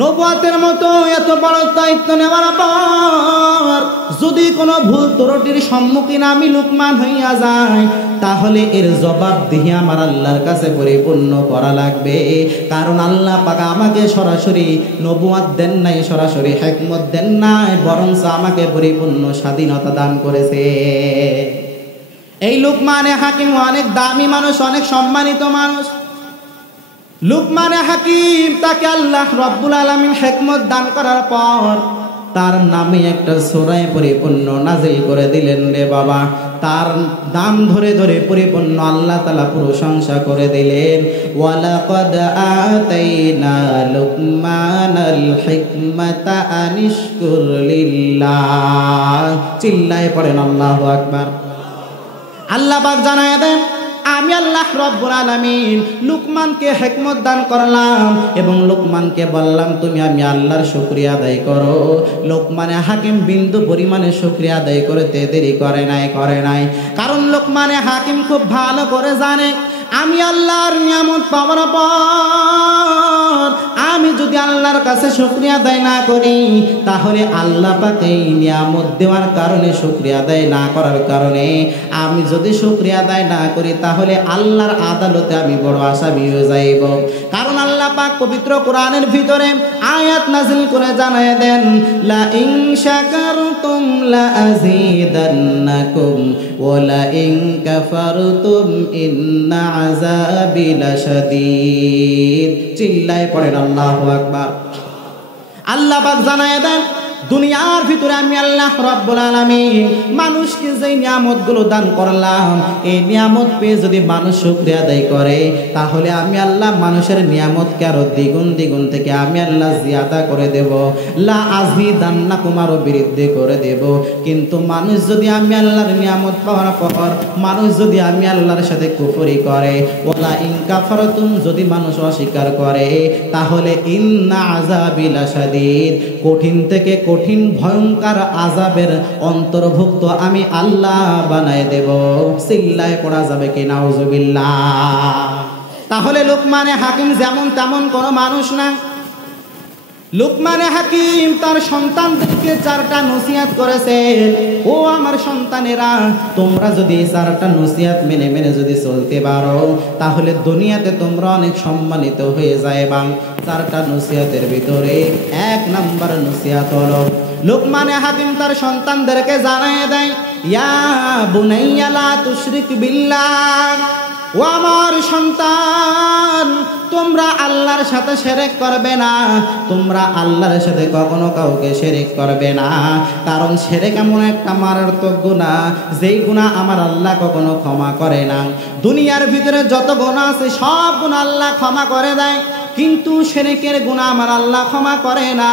নবুয়তের মতো এত বড় দায়িত্ব নেওয়ার পর যদি কোনো ভুল ত্রুটির সম্মুখীন আমি লুকমান হইয়া যাই, তাহলে এর জবাবদিহি আমার আল্লাহর কাছে পরিপূর্ণ করা লাগবে। কারণ আল্লাহ পাক আমাকে সরাসরি নবুয়ত দেন নাই, সরাসরি হিকমত দেন নাই, বরং আমাকে পরিপূর্ণ স্বাধীনতা দান করেছে। এই লুকমানে হাকিম অনেক দামি মানুষ, অনেক সম্মানিত মানুষ। লুকমানে হাকিম তাকে আল্লাহ রব্বুল আলামিন হিকমত দান করার পর তার নামে একটা সূরা পরিপূর্ণ নাজিল করে দিলেন রে বাবা। তার নাম ধরে ধরে পরিপূর্ণ আল্লাহ তাআলা প্রশংসা করে দিলেন। ওয়ালাকাদ আতাইনা লুকমানাল হিকমাতা আনিশকুর লিল্লাহ। চিল্লায়ে পড়েন আল্লাহু আকবার। আল্লাহ পাক জানায় দেন, আমি আল্লাহ রব্বুল আলামিন লুকমানকে হিকমত দান করলাম এবং লুকমানকে বললাম তুমি আমি আল্লাহর শুকরিয়া আদায় করো। লুকমানে হাকিম বিন্দু পরিমাণে শুকরিয়া আদায় করতে দেরি করে নাই। কারণ লুকমানে হাকিম খুব ভালো করে জানে আমি আল্লাহর নিয়ামত পাওয়ার পর আমি যদি আল্লাহর কাছে শুকরিয়া আদায় না করি, তাহলে আল্লাহ পাক এই নিয়ামত দেওয়ার কারণে শুকরিয়া আদায় না করার কারণে আমি যদি শুকরিয়া আদায় না করি, তাহলে আল্লাহর আদালতে আমি বড় আসামি হয়ে যাইব। কারণ আল্লাহ পাক পবিত্র কোরআনের ভিতরে আয়াত নাযিল করে জানায় দেন, লা ইন শাকারতুম লা আযীদান্নাকুম ওয়া লা ইন কাফারতুম ইন্না আযাবি লাশাদীদ। চিল্লায়ে পড়েন আল্লাহু আকবার। আল্লাহ পাক জানায় দেন, দুনিয়ার ভিতরে আমি আল্লাহ রব্বুল আলামিন মানুষকে যে নিয়ামতগুলো দান করলাম, এই নিয়ামত পেয়ে যদি মানুষ শুকরিয়া আদায় করে, তাহলে আমি আল্লাহ মানুষের নিয়ামতকে আরো দ্বিগুণ দ্বিগুণ থেকে আমি আল্লাহ জিয়াদা করে দেব। লা আযীদান্নাকুম, আরো বৃদ্ধি করে দেব। কিন্তু মানুষ যদি আমি আল্লাহর নিয়ামত পাওয়ার পর মানুষ যদি আমি আল্লাহর সাথে কুফরি করে, ওয়ালা ইন কাফারতুম, যদি মানুষ অস্বীকার করে, তাহলে ইন্না আযাবি লাশাদীদ, কঠিন থেকে কঠিন ভয়ঙ্কর আযাবের অন্তর্ভুক্ত আমি আল্লাহ বানায় দেব। চিল্লায় পড়া যাবে কি নাউজুবিল্লাহ। তাহলে লুকমানে হাকিম যেমন তেমন কোনো মানুষ না। লুকমানে হাকিম তার সন্তানদেরকে 4টা নসিহত করেছেন, ও আমার সন্তানেরা, তোমরা যদি 4টা নসিহত মেনে মেনে যদি চলতে পারো, তাহলে দুনিয়াতে তোমরা অনেক সম্মানিত হয়ে যাবে। 4টা নসিহতের ভিতরে 1 নাম্বার নসিহত হলো, লুকমানে হাকিম তার সন্তানদেরকে জানায় দেয়, ইয়া বুনাইয়া লা তুশরিক বিল্লাহ, ও আমার সন্তান, তোমরা আল্লাহর সাথে শিরক করবে না। তোমরা আল্লাহর সাথে কখনো কাউকে শিরক করবে না। কারণ শিরক এমন একটা মারাত্মক গুনাহ, যেই গুনাহ আমার আল্লাহ কখনো ক্ষমা করে না। দুনিয়ার ভিতরে যত গুনাহ আছে সব গুনাহ আল্লাহ ক্ষমা করে দেয়, কিন্তু শিরকের গুনাহ আমার আল্লাহ ক্ষমা করে না।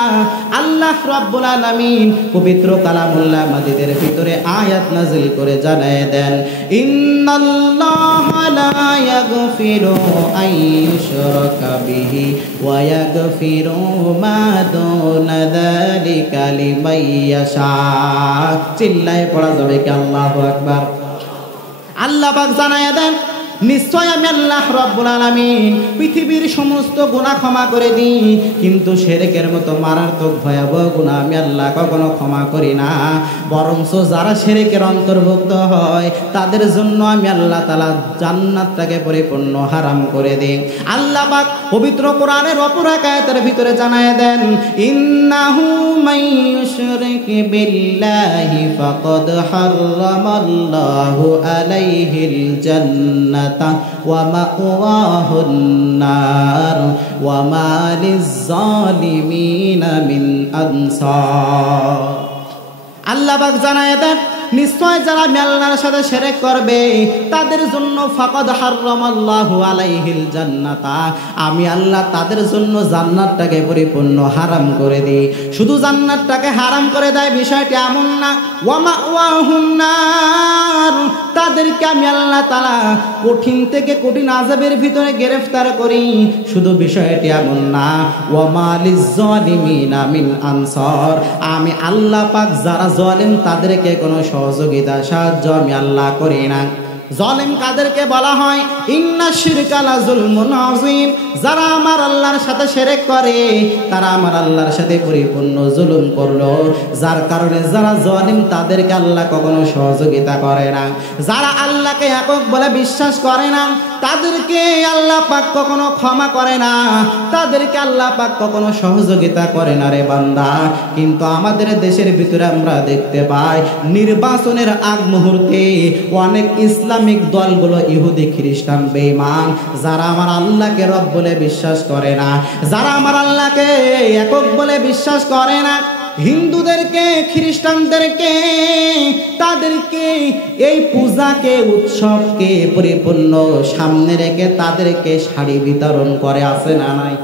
আল্লাহ রাব্বুল আলামিন পবিত্র কালামুল্লাহ মাজিদের ভিতরে আয়াত নাযিল করে জানায় দেন, ইন্নাল্লাহা লা ইয়াগফিরু আন ইউশরাকা বিহি ওয়া ইয়াগফিরু মা দুনা যালিকা লিমান ইয়াশা। চিল্লায়ে পড়া যাবে কি আল্লাহু আকবার। আল্লাহ পাক জানায় দেন, নিশ্চয় আমি আল্লাহ রাব্বুল আলামিন পৃথিবীর সমস্ত গুনাহ ক্ষমা করে দিই, কিন্তু শিরকের মতো মারাত্মক ভয়াবহ গুনাহ আমি আল্লাহ কখনো ক্ষমা করি না। বরঞ্চ যারা শিরকের অন্তর্ভুক্ত হয় তাদের জন্য আমি আল্লাহ তাআলা জান্নাতটাকে পরিপূর্ণ হারাম করে দিই। আল্লাহ পাক পবিত্র কোরআনের অপর এক আয়াতের ভিতরে জানায় দেন, ইন্নাহু মাইয়ুশরিক বিল্লাহি ফাকাদ হারামাল্লাহু আলাইহিল জান্নাত ওয়া মাওয়াহুন নার ওয়া মা লিয-যালিমিনা মিন আনসার। আল্লাহ পাক জানায় দেন, নিশ্চয় যারা আল্লাহর সাথে শিরক করবে তাদের জন্য ফাকাদ হারামাল্লাহু আলাইহিল জান্নাতা, আমি আল্লাহ তাদের জন্য জান্নাতটাকে পরিপূর্ণ হারাম করে দিই। শুধু জান্নাতটাকে হারাম করে দেয় বিষয়টি এমন না, ওয়া মাওয়াহুন নার, তাদেরকে আমি আল্লাহ তাআলা কঠিন থেকে কঠিন আযাবের ভিতরে গ্রেফতার করি। শুধু বিষয়টি এমন না, ওয়া মা লিয-যালিমিনা মিন আনসার, আমি আল্লাহ পাক যারা জালিম তাদেরকে কোনো সহযোগিতা সাহায্য আমি আল্লাহ করি না। জালিম কাদেরকে বলা হয়? ইন্না শিরকা লাযুলমুন আযীম, যারা আমার আল্লাহর সাথে শিরক করে তারা আমার আল্লাহর সাথে পরিপূর্ণ জুলুম করলো। যার কারণে যারা জালিম তাদেরকে আল্লাহ কখনো সহযোগিতা করে না। যারা আল্লাহকে একক বলে বিশ্বাস করে না তাদেরকে আল্লাহ পাক কখনো ক্ষমা করে না, তাদেরকে আল্লাহ পাক কখনো সহযোগিতা করে না রে বান্দা। কিন্তু আমাদের দেশের ভিতরে আমরা দেখতে পাই নির্বাচনের আগ মুহূর্তে অনেক ইসলামিক দলগুলো ইহুদি খ্রিস্টান বেঈমান, যারা আমার আল্লাহকে রব বলে বিশ্বাস করে না, যারা আমার আল্লাহকে একক বলে বিশ্বাস করে না, হিন্দুদেরকে খ্রিস্টানদেরকে তাদেরকে এই পূজাকে উৎসবকে পরিপূর্ণ সামনে রেখে তাদেরকে শাড়ি বিতরণ করে, আছে না নাই?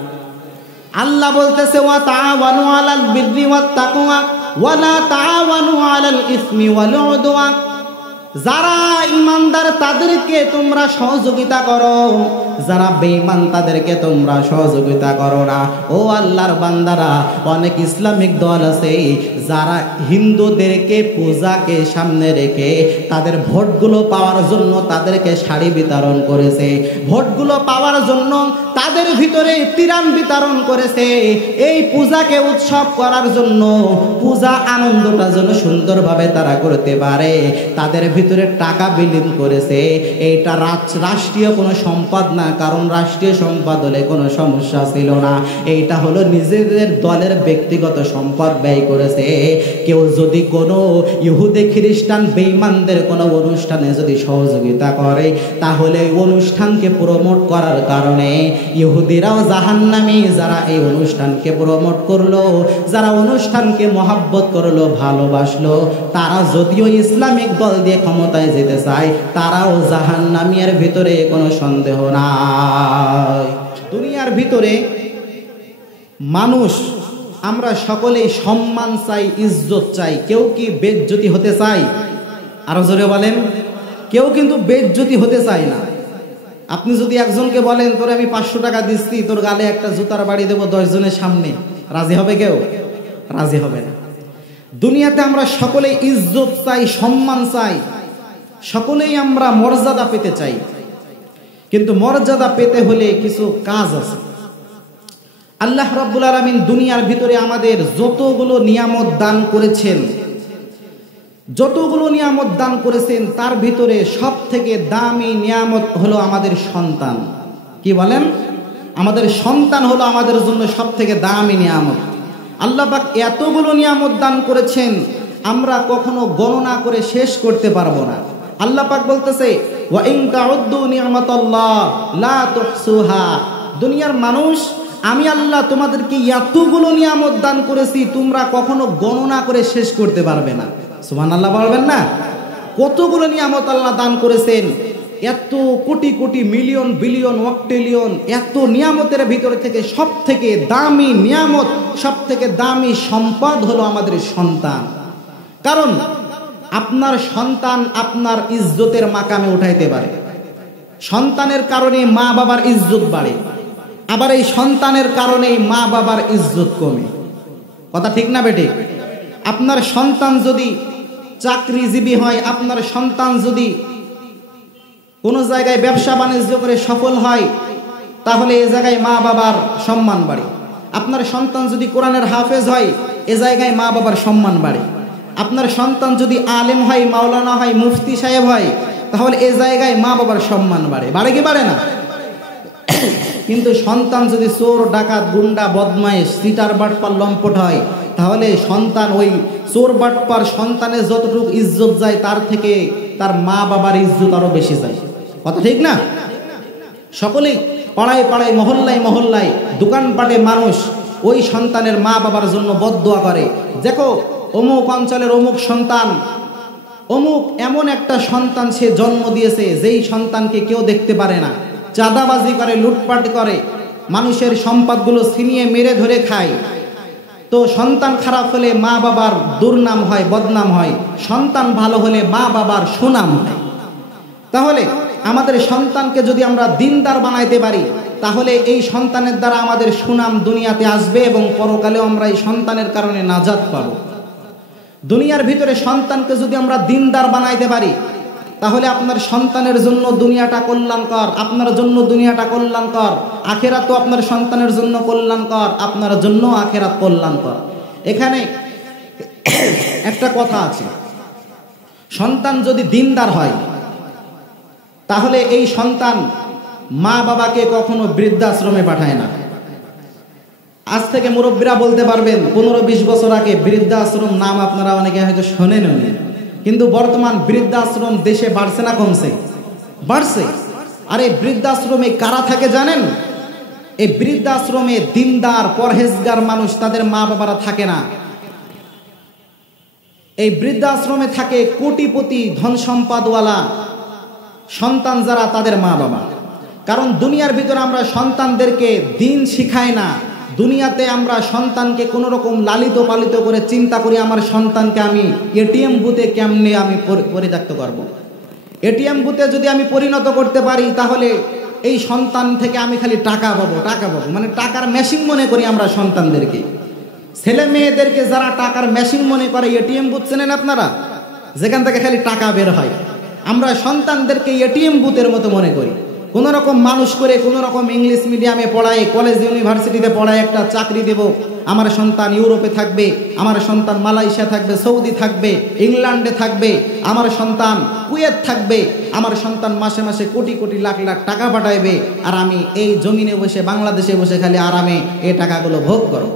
আল্লাহ বলতেছে ওয়া তাআওয়ানু আলাল বিররি ওয়াত তাকওয়া ওয়া লা তাআওয়ানু আলাল ইসমি ওয়াল উদওয়ান। যারা ঈমানদার তাদেরকে তোমরা সহযোগিতা করো, যারা বেঈমান তাদেরকে তোমরা সহযোগিতা করো না। ও আল্লাহর বান্দারা, অনেক ইসলামিক দল আছে যারা হিন্দুদেরকে পূজাকে সামনে রেখে তাদের ভোটগুলো পাওয়ার জন্য তাদেরকে শাড়ি বিতরণ করেছে, ভোটগুলো পাওয়ার জন্য তাদের ভিতরে তিরান বিতরণ করেছে। এই পূজাকে উৎসব করার জন্য, পূজা আনন্দটা যেন সুন্দরভাবে তারা করতে পারে, তাদের ভিতরে টাকা বিলীন করেছে। এইটা রাষ্ট্রীয় কোনো সম্পদ না, কারণ রাষ্ট্রীয় সম্পদ হলে কোনো সমস্যা ছিল না। এইটা হলো নিজেদের দলের ব্যক্তিগত সম্পদ ব্যয় করেছে। কেউ যদি কোনো ইহুদি খ্রিস্টান বেঈমানদের কোনো অনুষ্ঠানে যদি সহযোগিতা করে, তাহলে এই অনুষ্ঠানকে প্রমোট করার কারণে ইহুদিরাও জাহান্নামী। যারা এই অনুষ্ঠানকে প্রমোট করলো, যারা অনুষ্ঠানকে মহাব্বত করলো, ভালোবাসলো, তারা যদিও ইসলামিক দল দিয়ে ক্ষমতায় যেতে চায়, তারাও জাহান্নামী, এর ভিতরে কোনো সন্দেহ নাই। দুনিয়ার ভিতরে মানুষ আমরা সকলেই সম্মান চাই, ইজ্জত চাই। কেউ কি বেইজ্জতি হতে চাই? আরো জোরে বলেন। কেউ কিন্তু বেইজ্জতি হতে চায় না। আপনি যদি একজনকে বলেন তোরে আমি 500 টাকা দিচ্ছি, তোর গালে একটা জুতার বাড়ি দেবো 10 জনের সামনে, রাজি হবে কেউ? রাজি হবে না। দুনিয়াতে আমরা সকলেই ইজ্জত চাই, সম্মান চাই, সকলেই আমরা মর্যাদা পেতে চাই। কিন্তু মর্যাদা পেতে হলে কিছু কাজ আছে। আল্লাহ রাব্বুল আলামিন দুনিয়ার ভিতরে আমাদের যতগুলো নিয়ামত দান করেছেন, যতগুলো নিয়ামত দান করেছেন, তার ভিতরে সব থেকে দামি নিয়ামত হলো আমাদের সন্তান। কি বলেন? আমাদের সন্তান হলো আমাদের জন্য সব থেকে দামি নিয়ামত। আল্লাহ পাক এতগুলো নিয়ামত দান করেছেন, আমরা কখনো গণনা করে শেষ করতে পারবো না। আল্লাহ পাক বলতেছে ওয়া ইন তাউদ্দু নি'মাতাল্লাহ লা তুহসুহা। দুনিয়ার মানুষ, আমি আল্লাহ তোমাদেরকে এতগুলো নিয়ামত দান করেছি, তোমরা কখনো গণনা করে শেষ করতে পারবে না। সুবহানাল্লাহ বলবেন না? কতগুলো নিয়ামত আল্লাহ দান করেছেন, এত কোটি কোটি মিলিয়ন বিলিয়ন অক্টিলিয়ন, এত নিয়ামতের ভিতরে থেকে সব থেকে দামি নিয়ামত, সব থেকে দামি সম্পদ হলো আমাদের সন্তান। কারণ আপনার সন্তান আপনার ইজ্জতের মাকামে উঠাইতে পারে। সন্তানের কারণে মা বাবার ইজ্জত বাড়ে, আবার এই সন্তানের কারণে মা বাবার ইজ্জত কমে। কথা ঠিক না বেঠিক? আপনার সন্তান যদি চাকরিজীবী হয়, আপনার সন্তান যদি কোনো জায়গায় ব্যবসা বাণিজ্য করে সফল হয়, তাহলে এ জায়গায় মা বাবার সম্মান বাড়ে। আপনার সন্তান যদি কোরআনের হাফেজ হয়, এ জায়গায় মা বাবার সম্মান বাড়ে। আপনার সন্তান যদি আলেম হয়, মাওলানা হয়, মুফতি সাহেব হয়, তাহলে এ জায়গায় মা বাবার সম্মান বাড়ে। বাড়ে কি বাড়ে না? কিন্তু সন্তান যদি চোর, ডাকাত, গুন্ডা, বদমাইশ, সিটার, বাটপার, লম্পট হয়, তাহলে সন্তান ওই চোর বাটপার সন্তানের যতটুকু ইজ্জত যায়, তার থেকে তার মা বাবার ইজ্জত আরো বেশি যায়। কথা ঠিক না? সকলেই পাড়ায় পাড়ায়, মহল্লায় মহল্লায়, দোকানপাটে মানুষ ওই সন্তানের মা বাবার জন্য বদদোয়া করে। দেখো অমুক অঞ্চলের অমুক সন্তান, অমুক এমন একটা সন্তান সে জন্ম দিয়েছে, যেই সন্তানকে কেউ দেখতে পারে না, চাঁদাবাজি করে, লুটপাট করে, মানুষের সম্পদগুলো ছিনিয়ে মেরে ধরে খায়। তো সন্তান খারাপ হলে মা বাবার দুর্নাম হয়, বদনাম হয়। সন্তান ভালো হলে মা বাবার সুনাম হয়। তাহলে আমাদের সন্তানকে যদি আমরা দিনদার বানাইতে পারি, তাহলে এই সন্তানের দ্বারা আমাদের সুনাম দুনিয়াতে আসবে এবং পরকালেও আমরা এই সন্তানের কারণে নাজাত পাবো। দুনিয়ার ভিতরে সন্তানকে যদি আমরা দিনদার বানাইতে পারি, তাহলে আপনার সন্তানের জন্য দুনিয়াটা কল্যাণকর, আপনার জন্য দুনিয়াটা কল্যাণকর, আখেরাতও আপনার সন্তানের জন্য কল্যাণকর, আপনার জন্য আখেরাত কল্যাণকর। এখানে একটা কথা আছে, সন্তান যদি দিনদার হয় তাহলে এই সন্তান মা বাবাকে কখনো বৃদ্ধাশ্রমে পাঠায় না। আজ থেকে মুরব্বীরা বলতে পারবেন 15-20 বছর আগে বৃদ্ধাশ্রম নাম আপনারা অনেকে হয়তো শোনেন, কিন্তু বর্তমান বৃদ্ধাশ্রম দেশে বাড়ছে না কমছে? বাড়ছে। আর এই বৃদ্ধাশ্রমে কারা থাকে জানেন? এই বৃদ্ধাশ্রমে দিনদার পরহেজগার মানুষ, তাদের মা বাবারা থাকে না। এই বৃদ্ধাশ্রমে থাকে কোটিপতি ধন সম্পদওয়ালা সন্তান যারা, তাদের মা বাবা। কারণ দুনিয়ার ভিতরে আমরা সন্তানদেরকে দিন শিখাই না। দুনিয়াতে আমরা সন্তানকে কোনো রকম লালিত পালিত করে চিন্তা করি আমার সন্তানকে আমি এটিএম বুথে কেমনে আমি পরিত্যক্ত করব। এটিএম বুথে যদি আমি পরিণত করতে পারি তাহলে এই সন্তান থেকে আমি খালি টাকা পাবো, মানে টাকার মেশিন মনে করি আমরা সন্তানদেরকে। ছেলে মেয়েদেরকে যারা টাকার মেশিন মনে করে, এটিএম বুথ চেনেন আপনারা, যেখান থেকে খালি টাকা বের হয়, আমরা সন্তানদেরকে এটিএম বুথের মতো মনে করি। কোনো রকম মানুষ করে, কোনো রকম ইংলিশ মিডিয়ামে পড়ায়, কলেজ ইউনিভার্সিটিতে পড়ায়, একটা চাকরি দেব, আমার সন্তান ইউরোপে থাকবে, আমার সন্তান মালয়েশিয়া থাকবে, সৌদি থাকবে, ইংল্যান্ডে থাকবে, আমার সন্তান কুয়েত থাকবে, আমার সন্তান মাসে মাসে কোটি কোটি লাখ লাখ টাকা পাঠাইবে, আর আমি এই জমিনে বসে বাংলাদেশে বসে খালি আরামে এই টাকাগুলো ভোগ করো।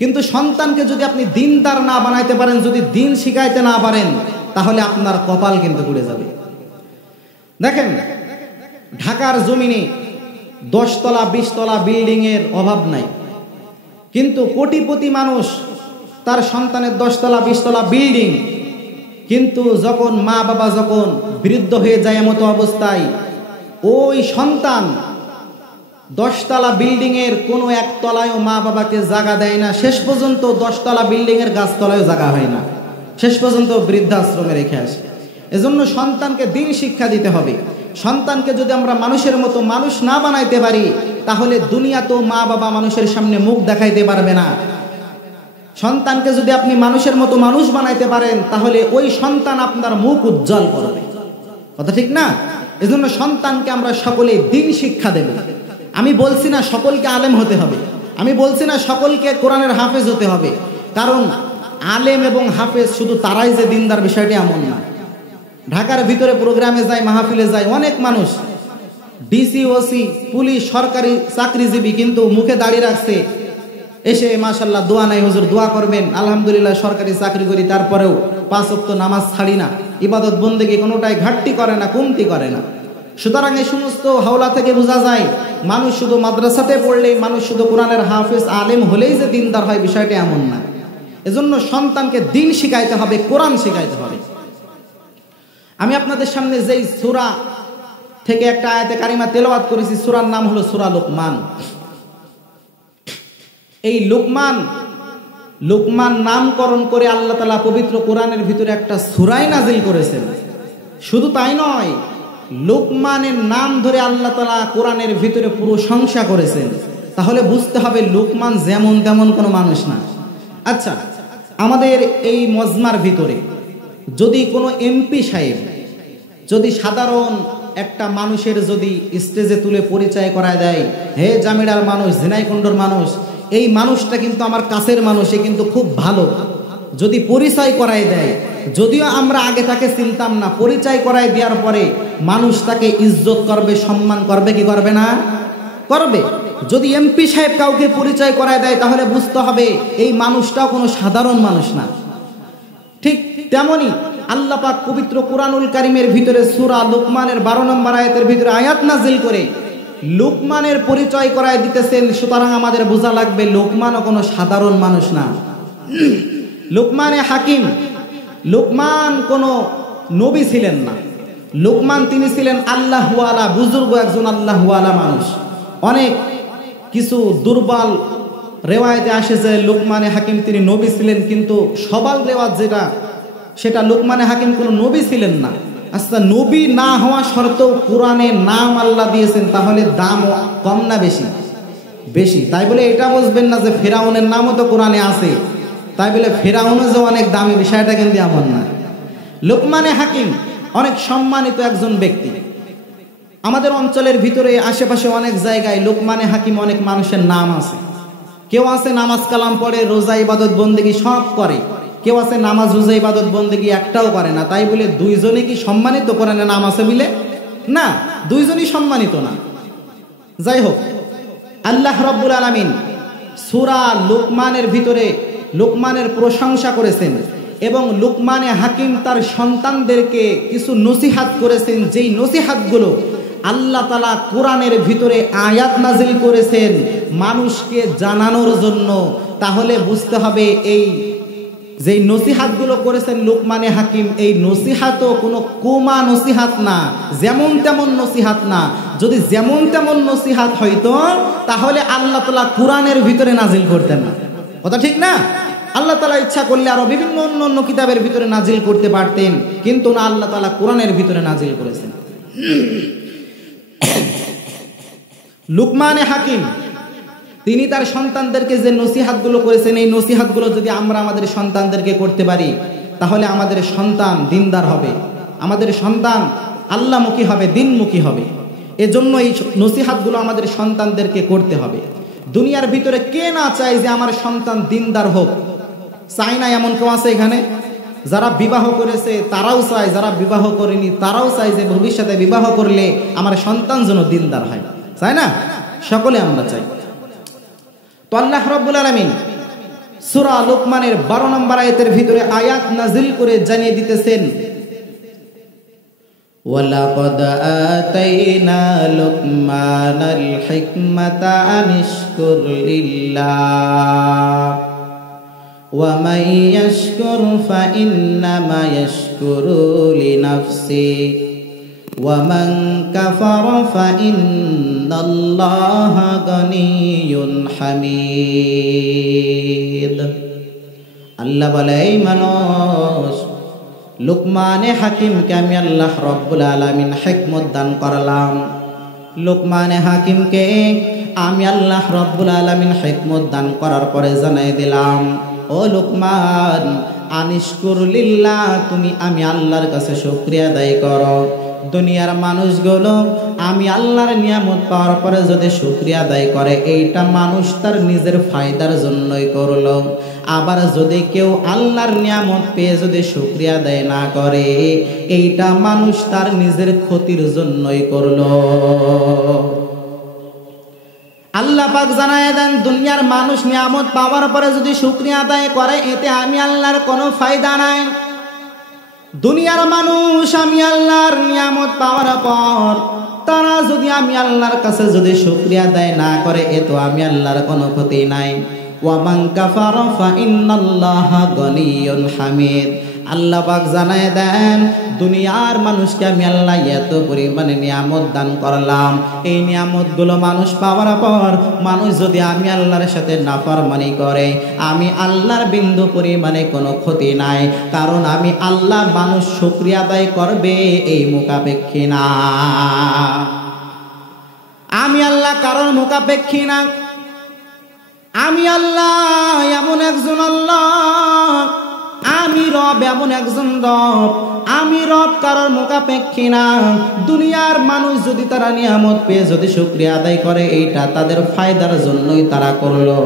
কিন্তু সন্তানকে যদি আপনি দিনদার না বানাইতে পারেন, যদি দিন শিখাইতে না পারেন, তাহলে আপনার কপাল কিন্তু পুড়ে যাবে। দেখেন, ঢাকার জমিনে 10 তলা 20 তলা বিল্ডিং এর অভাব নাই, কিন্তু কোটিপতি মানুষ তার সন্তানের 10 তলা 20 তলা বিল্ডিং, কিন্তু যখন মা বাবা যখন বৃদ্ধ হয়ে যায় এমতো অবস্থায়, ওই সন্তান 10 তলা বিল্ডিং এর কোনো এক তলায়ও মা বাবাকে জায়গা দেয় না। শেষ পর্যন্ত 10 তলা বিল্ডিং এর গাছতলায়ও জায়গা হয় না, শেষ পর্যন্ত বৃদ্ধাশ্রমে রেখে আসে। এজন্য সন্তানকে দিন শিক্ষা দিতে হবে। সন্তানকে যদি আমরা মানুষের মতো মানুষ না বানাইতে পারি, তাহলে দুনিয়াতেও মা বাবা মানুষের সামনে মুখ দেখাইতে পারবে না। সন্তানকে যদি আপনি মানুষের মতো মানুষ বানাইতে পারেন, তাহলে ওই সন্তান আপনার মুখ উজ্জ্বল করবে। কথা ঠিক না? এজন্য সন্তানকে আমরা সকলে দিন শিক্ষা দেব। আমি বলছি না সকলকে আলেম হতে হবে, আমি বলছি না সকলকে কোরআনের হাফেজ হতে হবে, কারণ আলেম এবং হাফেজ শুধু তারাই যে দিনদার, বিষয়টি এমন না। ঢাকার ভিতরে প্রোগ্রামে যায়, মাহফিলে যায় অনেক মানুষ, ডিসি, ওসি, পুলিশ, সরকারি চাকরিজীবী, কিন্তু মুখে দাঁড়িয়ে রাখছে, এসে মাশাল্লাহ দোয়া নাই হুজুর, দোয়া করবেন, আলহামদুলিল্লাহ সরকারি চাকরি করি, তারপরেও 5 ওয়াক্ত নামাজ ছাড়ি না, ইবাদত বন্দেগী কোনোটাই ঘাটতি করে না, কমতি করে না। সুতরাং এই সমস্ত হাওলা থেকে বোঝা যায় মানুষ শুধু মাদ্রাসাতে পড়লেই, মানুষ শুধু কোরআনের হাফেজ আলেম হলেই যে দিনদার হয়, বিষয়টা এমন না। এজন্য সন্তানকে দিন শিখাইতে হবে, কোরআন শিখাইতে হবে। আমি আপনাদের সামনে যেই সূরা থেকে একটা আয়াতে কারিমা তেলাওয়াত করেছি, সূরার নাম হলো সূরা লুকমান। এই লুকমান নামকরণ করে আল্লাহ তাআলা পবিত্র কোরআনের ভিতরে একটা সূরাই নাজিল করেছেন। শুধু তাই নয়, লুকমানের নাম ধরে আল্লাহ তাআলা কোরআনের ভিতরে প্রশংসা করেছেন। তাহলে বুঝতে হবে লুকমান যেমন তেমন কোনো মানুষ না। আচ্ছা, আমাদের এই মজমার ভিতরে যদি কোনো এমপি সাহেব যদি সাধারণ একটা মানুষের যদি স্টেজে তুলে পরিচয় করায় দেয়, হে জামিড়ার মানুষ, ঝিনাইকুণ্ডর মানুষ, এই মানুষটা কিন্তু আমার কাছের মানুষ, এ কিন্তু খুব ভালো, যদি পরিচয় করায় দেয়, যদিও আমরা আগে তাকে চিনতাম না, পরিচয় করায় দেওয়ার পরে মানুষ তাকে ইজ্জত করবে, সম্মান করবে, কি করবে না? করবে। যদি এমপি সাহেব কাউকে পরিচয় করায় দেয়, তাহলে বুঝতে হবে এই মানুষটাও কোনো সাধারণ মানুষ না। ঠিক তেমনি আল্লাহ পাক পবিত্র কুরআনুল কারীমের ভিতরে সূরা লুকমানের 12 নম্বর আয়াতের ভিতরে আয়াত নাজিল করে লুকমানের পরিচয় করায় দিতেছেন। সুতরাং আমাদের বোঝা লাগবে লুকমানও কোনো সাধারণ মানুষ না। লুকমানে হাকিম, লুকমান কোনো নবী ছিলেন না। লুকমান তিনি ছিলেন আল্লাহওয়ালা, বুজুর্গ একজন আল্লাহওয়ালা মানুষ। অনেক কিছু দুর্বল রেওয়ায়েতে আসে যে লুকমানে হাকিম তিনি নবী ছিলেন, কিন্তু সবাল রেওয়াজ যেটা, সেটা লুকমানে হাকিম কোনো নবী ছিলেন না। আচ্ছা, নবী না হওয়া সত্ত্বেও কোরআনে নাম আল্লাহ দিয়েছেন, তাহলে দাম কম না বেশি? বেশি। তাই বলে এটা বুঝবেন না যে ফেরাউনের নামও তো কোরআনে আছে, তাই বলে ফেরাউনও যে অনেক দামি, বিষয়টা কিন্তু এমন না। লুকমানে হাকিম অনেক সম্মানিত একজন ব্যক্তি। আমাদের অঞ্চলের ভিতরে আশেপাশে অনেক জায়গায় লোকমানে হাকিম অনেক মানুষের নাম আছে। কেউ আছে নামাজ কালাম পড়ে, রোজা ইবাদত বন্দেগী সব করে, কেউ আছে নামাজ রোজা ইবাদত বন্দেগী একটাও করে না। তাই বলে দুইজনে কি সম্মানিত কোরআনে নাম আছে বলে? না, দুইজনই সম্মানিত না। যাই হোক, আল্লাহ রাব্বুল আলামিন সূরা লুকমানের ভিতরে লুকমানের প্রশংসা করেছেন এবং লুকমানে হাকিম তার সন্তানদেরকে কিছু নসিহাত করেছেন, যেই নসিহাতগুলো আল্লাহ তাআলা কোরআনের ভিতরে আয়াত নাজিল করেছেন মানুষকে জানানোর জন্য। তাহলে বুঝতে হবে এই যেই নসিহাতগুলো করেছেন লুকমানে হাকিম, এই নসিহাতও কোনো কুমা নসিহাত না, যেমন তেমন নসিহাত না। যদি যেমন তেমন নসিহাত হইতো তাহলে আল্লাহ তাআলা কোরআনের ভিতরে নাজিল করতেন না। কথা ঠিক না? আল্লাহ তাআলা ইচ্ছা করলে আরো বিভিন্ন অন্য অন্য কিতাবের ভিতরে নাজিল করতে পারতেন, কিন্তু না, আল্লাহ তাআলা কোরআনের ভিতরে নাজিল করেছেন। লুকমানে হাকিম তিনি তার সন্তানদেরকে যে নসিহাতগুলো করেছেন, এই নসিহাতগুলো যদি আমরা আমাদের সন্তানদেরকে করতে পারি তাহলে আমাদের সন্তান দিনদার হবে, আমাদের সন্তান আল্লাহমুখী হবে, দিনমুখী হবে। এজন্য এই নসিহাতগুলো আমাদের সন্তানদেরকে করতে হবে। দুনিয়ার ভিতরে কে না চায় যে আমার সন্তান দিনদার হোক? চায় না এমন কেউ আছে এখানে? যারা বিবাহ করেছে তারাও চায়, যারা বিবাহ করেনি তারাও চায় যে ভবিষ্যতে বিবাহ করলে আমার সন্তান যেন দিনদার হয়, চায় না? সকলে আমরা চাই। তো আল্লাহ রাব্বুল আলামিন সূরা লুকমানের 12 নম্বর আয়াতের ভিতরে আয়াত নাজিল করে জানিয়ে দিতেছেন, ওয়ালাকাদ আতাইনা লুকমানাল হিকমাতা আনিশকুর লিল্লাহ ওয়া মান ইয়াশকুর ফাইন্নামা ইয়াশকুরু লিনাফসিহি ওয়া মান কাফারা ফাইন্নাল্লাহা গানিয়্যুন হামিদ। আল্লাহ বলে, এই মানুষ, লুকমানে হাকিমকে আমি আল্লাহ রাব্বুল আলামিন হিকমত দান করলাম। লুকমানে হাকিমকে আমি আল্লাহ রাব্বুল আলামিন হিকমত দান করার পরে জানাই দিলাম, ও লুকমান, আনিশকুর লিল্লাহ, তুমি আমি আল্লাহর কাছে শুকরিয়া আদায় করো। দুনিয়ার মানুষগুলো আমি আল্লাহর নিয়ামত পাওয়ার পরে যদি শুকরিয়া আদায় করে, এইটা মানুষ তার নিজের ফায়দার জন্যই করলো। আবার যদি কেউ আল্লাহর নিয়ামত পেয়ে যদি শুকরিয়া আদায় না করে, এইটা মানুষ তার নিজের ক্ষতির জন্যই করলো। আল্লাহ পাক জানায় দেন, দুনিয়ার মানুষ নিয়ামত পাওয়ার পরে যদি শুকরিয়া আদায় করে, এতে আমি আল্লাহর কোনো ফায়দা নাই। দুনিয়ার মানুষ আমি আল্লাহর নিয়ামত পাওয়ার পর তারা যদি আমি আল্লাহর কাছে যদি শুকরিয়া আদায় না করে, এতে আমি আল্লাহর কোনো ক্ষতি নাই। ওয়া মান কাফারা ফাইন্নাল্লাহা গানিয়্যুন হামিদ। আল্লাহ পাক জানায় দেন, দুনিয়ার মানুষকে আমি আল্লাহ এত পরিমাণে নিয়ামত দান করলাম, এই নিয়ামতগুলো মানুষ পাওয়ার পর মানুষ যদি আমি আল্লাহর সাথে নাফরমানি করে, আমি আল্লাহর বিন্দু পরিমাণে কোনো ক্ষতি নাই, কারণ আমি আল্লাহ মানুষ শুকরিয়া আদায় করবে এই মুখাপেক্ষী না। আমি আল্লাহ কারণ মুখাপেক্ষী না। আমি আল্লাহ এমন একজন আল্লাহ, আমি রব এমন একজন রব, আমি রব কারোর মুখাপেক্ষী না। দুনিয়ার মানুষ যদি তারা নিয়ামত পেয়ে যদি শুকরিয়া আদায় করে, এইটা তাদের ফায়দার জন্যই তারা করলো।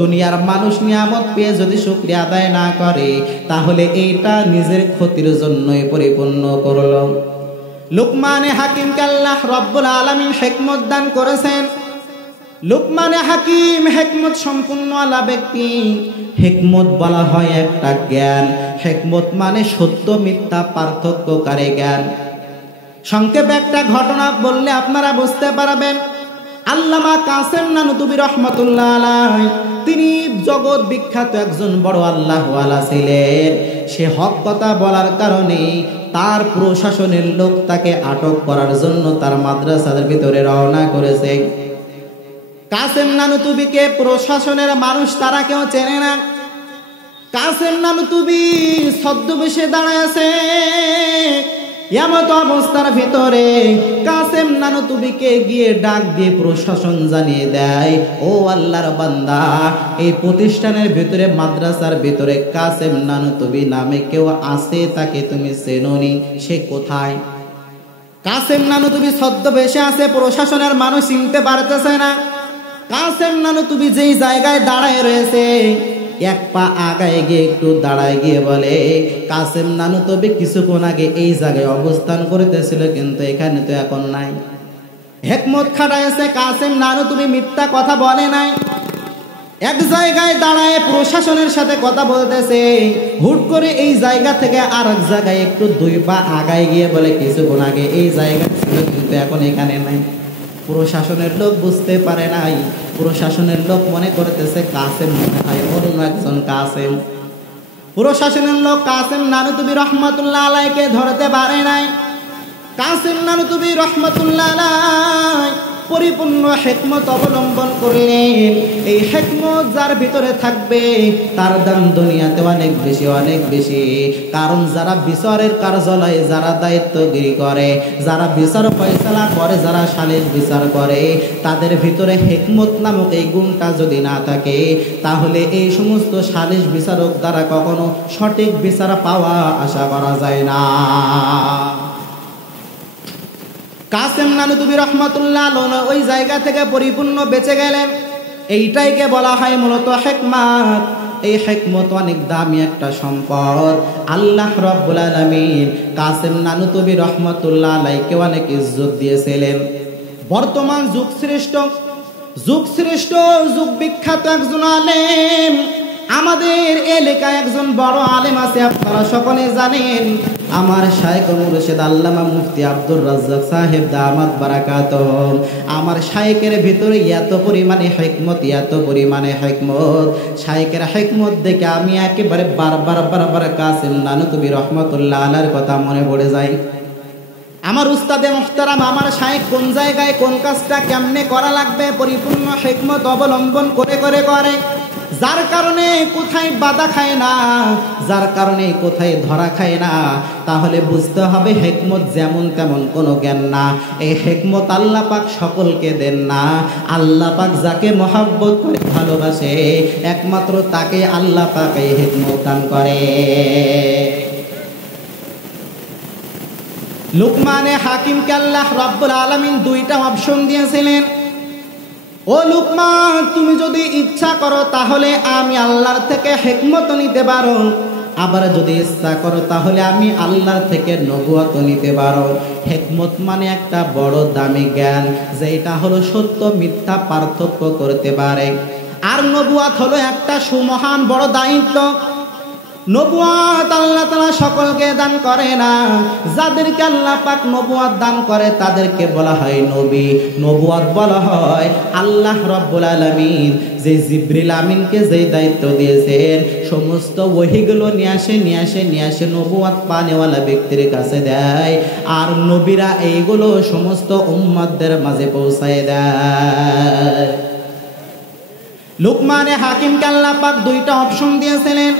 দুনিয়ার মানুষ নিয়ামত পেয়ে যদি শুকরিয়া আদায় না করে, তাহলে এইটা নিজের ক্ষতির জন্যই পরিপূর্ণ করলো। লুকমানে হাকিমকে আল্লাহ রাব্বুল আলামিন হিকমত দান করেছেন। লুকমানে হাকিম হিকমত সম্পূর্ণ আলা ব্যক্তি। হিকমত বলা হয় একটা জ্ঞান, হিকমত মানে সত্য মিথ্যা পার্থক্যকারী জ্ঞান। সংক্ষেপে একটা ঘটনা বললে আপনারা বুঝতে পারবেন। আল্লামা কাসেম নানুতুবি রহমাতুল্লাহ আলাইহি, তিনি জগৎ বিখ্যাত একজন বড় আল্লাহওয়ালা ছিলেন। সে হক কথা বলার কারণে তার প্রশাসনের লোক তাকে আটক করার জন্য তার মাদ্রাসার ভিতরে রওনা করেছে। কাসেম নানুতুবিকে প্রশাসনের মানুষ তারা কেউ চেনে না। কাসেম নানুতুবি ছদ্মবেশে দাঁড়ায় আছে, এমত অবস্থার ভিতরে কাসেম নানুতুবিকে গিয়ে ডাক দিয়ে প্রশাসন জানিয়ে দেয়, ও আল্লাহর বান্দা, এই প্রতিষ্ঠানের ভিতরে মাদ্রাসার ভিতরে কাসেম নানুতুবি নামে কেউ আছে, তাকে তুমি চেনোনি, সে কোথায়? কাসেম নানুতুবি ছদ্মবেশে আছে, প্রশাসনের মানুষ চিনতে পারতেছে না। কাসেম নানুতুবি যেই জায়গায় দাঁড়ায় রয়েছে, এক পা আগায় গিয়ে একটু দাঁড়ায় গিয়ে বলে, কাসেম নানুতুবি কিছুক্ষণ আগে এই জায়গায় অবস্থান করতেছিল, কিন্তু এখানে তো এখন নাই। হেকমত খাটাইছে, কাসেম নানুতুবি মিথ্যা কথা বলে নাই। এক জায়গায় দাঁড়ায় প্রশাসনের সাথে কথা বলতেছে, হুট করে এই জায়গা থেকে আর এক জায়গায় একটু দুই পা আগায় গিয়ে বলে, কিছুক্ষণ আগে এই জায়গা ছিল, কিন্তু এখন এখানে নাই। প্রশাসনের লোক বুঝতে পারে নাই, প্রশাসনের লোক মনে করতেছে কাসেম মনে হয় অন্য একজন কাসেম। প্রশাসনের লোক কাসেম নানুতুবি রহমাতুল্লাহ আলাইকে ধরতে পারে নাই। কাসেম নানুতুবি রহমাতুল্লাহ আলাই পরিপূর্ণ হিকমত অবলম্বন করলেন। এই হিকমত যার ভিতরে থাকবে তার দাম দুনিয়াতে অনেক বেশি, অনেক বেশি। কারণ যারা বিচারের কার্যালয়ে যারা দায়িত্বগিরি করে, যারা বিচার ফয়সালা করে, যারা সালিশ বিচার করে, তাদের ভিতরে হিকমত নামক এই গুণটা যদি না থাকে, তাহলে এই সমস্ত সালিশ বিচারক দ্বারা কখনো সঠিক বিচার পাওয়া আশা করা যায় না। কাসেম নানুতুবি রহমাতুল্লাহ আলাইহি ওই জায়গা থেকে পরিপূর্ণ বেঁচে গেলেন। এইটাইকে বলা হয় মূলত হিকমত। এই হিকমত অনেক দামি একটা সম্পদ। আল্লাহ রাব্বুল আলামিন কাসেম নানুতুবি রহমাতুল্লাহ আলাইহিকে অনেক ইজ্জত দিয়েছিলেন। বর্তমান যুগ শ্রেষ্ঠ যুগ বিখ্যাত একজন আলেম, আমাদের এলাকায় একজন বড় আলেম আছে, আপনারা সকলে জানেন। আমার শায়েখ মুর্শিদ আল্লামা মুফতি আব্দুর রাজ্জাক সাহেব দামাত বারাকাতুহু, আমার শায়েখের ভিতরে এত পরিমাণে হিকমত, এত পরিমাণে হিকমত, শায়েখের হিকমত দেখে আমি একেবারে বারবার কাসেম নানুতুবি রহমাতুল্লাহ আলাইহির কথা মনে পড়ে যায়। আমার উস্তাদে মুহতারাম, আমার শায়েখ কোন জায়গায় কোন কাজটা কেমনে করা লাগবে পরিপূর্ণ হিকমত অবলম্বন করে করে, যার কারণে কোথায় বাধা খায় না, যার কারণে কোথায় ধরা খায় না। তাহলে বুঝতে হবে হিকমত যেমন তেমন কোনো জ্ঞান না। এই হিকমত আল্লাহ পাক সকলকে দেন না। আল্লাহ পাক যাকে মহব্বত করে ভালোবাসে, একমাত্র তাকে আল্লাহ পাক এই হিকমত দান করে। লুকমানে হাকিমকে আল্লাহ রাব্বুল আলামিন দুইটা অপশন দিয়েছিলেন। ও লুকমান, তুমি যদি ইচ্ছা করো তাহলে আমি আল্লাহর থেকে হিকমত নিতে পারো, আবার যদি ইচ্ছা করো তাহলে আমি আল্লাহর থেকে নবুয়ত নিতে পারো। হিকমত মানে একটা বড় দামি জ্ঞান, যেটা হলো সত্য মিথ্যা পার্থক্য করতে পারে। আর নবুয়ত হলো একটা সুমহান বড় দায়িত্ব। নবুয়ত আল্লাহ তাআলা সকলকে দান করে না। যাদেরকে আল্লাহ পাক নবুয়ত দান করে তাদেরকে বলা হয় নবী। নবুয়ত বলা হয় আল্লাহ রাব্বুল আলামিন যে জিবরিল আমিনকে যেই দায়িত্ব দিয়েছেন, সমস্ত ওহীগুলো নিয়ে আসে নবুয়ত পানেওয়ালা ব্যক্তির কাছে দেয়। আর নবীরা এইগুলো সমস্ত উম্মতদের মাঝে পৌঁছায় দেয়। লুকমানে হাকিমকে আল্লাহ পাক দুইটা অপশন দিয়েছিলেন।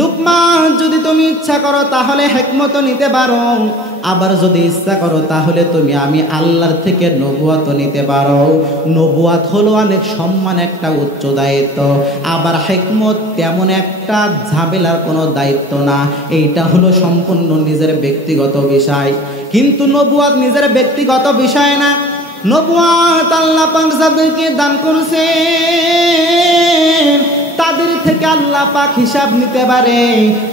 লুকমান, যদি তুমি ইচ্ছা করো তাহলে হিকমত নিতে পারো, আবার যদি ইচ্ছা করো তাহলে তুমি আমি আল্লাহর থেকে নবুয়ত নিতে পারো। নবুয়ত হলো অনেক সম্মান একটা উচ্চ দায়িত্ব, আবার হিকমত তেমন একটা ঝামেলার কোনো দায়িত্ব না। এইটা হলো সম্পূর্ণ নিজের ব্যক্তিগত বিষয়। কিন্তু নবুয়ত নিজের ব্যক্তিগত বিষয় না। নবুয়ত আল্লাহ পাক যাদেরকে দান করেছে তাদের থেকে আল্লাহ পাক হিসাব নিতে পারে।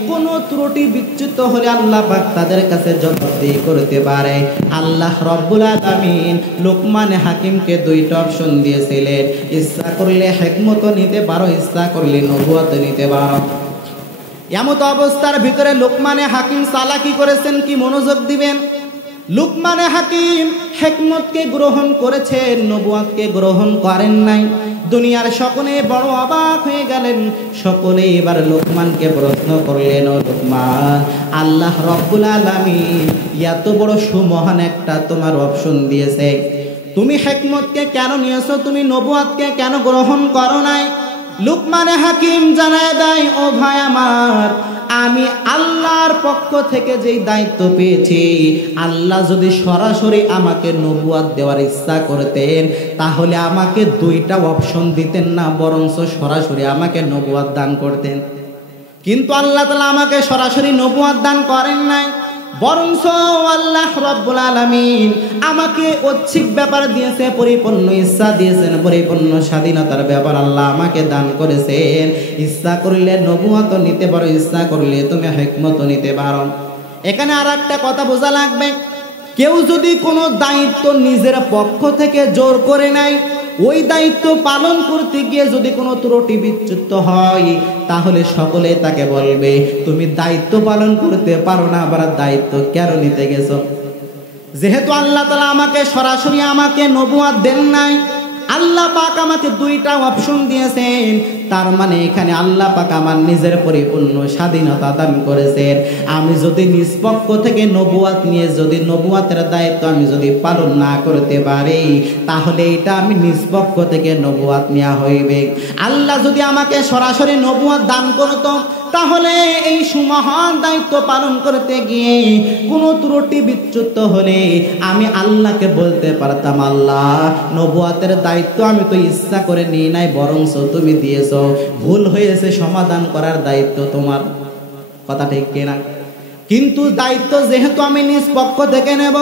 কোনো ত্রুটি বিচ্যুত হলে আল্লাহ পাক তাদের কাছে জবাবদিহি করতে পারে। আল্লাহ রাব্বুল আলামিন লুকমান হাকিমকে দুইটা অপশন দিয়েছিলেন, ইচ্ছা করলে হিকমত নিতে পারো, ইচ্ছা করলে নবুয়ত নিতে পারো। এমত অবস্থার ভিতরে লুকমান হাকিম চালাকি করেছেন, কি মনোযোগ দিবেন। লুকমান হাকিম হিকমতকে গ্রহণ করেছেন, নবুয়তকে গ্রহণ করেন নাই। দুনিয়ার সকলে বড় অবাক হয়ে গেলেন। সকলে এবার লুকমানকে প্রশ্ন করলেন, ও লুকমান, আল্লাহ রাব্বুল আলামিন এত বড় সুমহান একটা তোমার অপশন দিয়েছে, তুমি হিকমতকে কেন নিয়েছো, তুমি নবুয়তকে কেন গ্রহণ করো নাই? লুকমানে হাকিম জানায় দেয়, ও ভাই আমার, আমি আল্লাহর পক্ষ থেকে যেই দায়িত্ব পেয়েছি, আল্লাহ যদি সরাসরি আমাকে নবুয়াত দেওয়ার ইচ্ছা করতেন তাহলে আমাকে দুইটা অপশন দিতেন না, বরঞ্চ সরাসরি আমাকে নবুয়াত দান করতেন। কিন্তু আল্লাহ তাআলা আমাকে সরাসরি নবুয়াত দান করেন নাই, বরঞ্চ আল্লাহ রাব্বুল আলামিন আমাকে ঐচ্ছিক ব্যাপার দিয়েছে, পরিপূর্ণ ইচ্ছা দিয়েছেন, পরিপূর্ণ স্বাধীনতার ব্যাপার আল্লাহ আমাকে দান করেছেন। ইচ্ছা করলে নবুয়াত নিতে পারো, ইচ্ছা করলে তুমি হিকমত নিতে পারো। এখানে আর একটা কথা বোঝা লাগবে, কেউ যদি কোনো দায়িত্ব নিজের পক্ষ থেকে জোর করে নেয়, ওই দায়িত্ব পালন করতে গিয়ে যদি কোনো ত্রুটি বিচ্যুত হয় তাহলে সকলে তাকে বলবে তুমি দায়িত্ব পালন করতে পারো না, আবার দায়িত্ব কেন নিতে গেছো? যেহেতু আল্লাহ তাআলা আমাকে সরাসরি আমাকে নবুয়াত দেন নাই, আল্লাহ পাক আমাকে দুইটা অপশন দিয়েছেন, তার মানে এখানে আল্লাহ পাক আমার নিজের পরিপূর্ণ স্বাধীনতা দান করেছেন। আমি যদি নিজ পক্ষ থেকে নবুয়াত নিয়ে যদি নবুয়াতের দায়িত্ব আমি যদি পালন না করতে পারি তাহলে এটা আমি নিজ পক্ষ থেকে নবুয়াত নেওয়া হইবে। আল্লাহ যদি আমাকে সরাসরি নবুয়াত দান করত তাহলে এই সুমহান দায়িত্ব পালন করতে গিয়ে কোনো ত্রুটি বিচ্যুত হলে আমি আল্লাহকে বলতে পারতাম, আল্লাহ নবুয়াতের দায়িত্ব আমি তো ইচ্ছা করে নিই নাই, বরঞ্চ তুমি দিয়েছ, ভুল হয়েছে, সমাধান করার দায়িত্ব তোমার। কথা ঠিক কিনা? কিন্তু দায়িত্ব যেহেতু আমি নিজ পক্ষ থেকে নেব,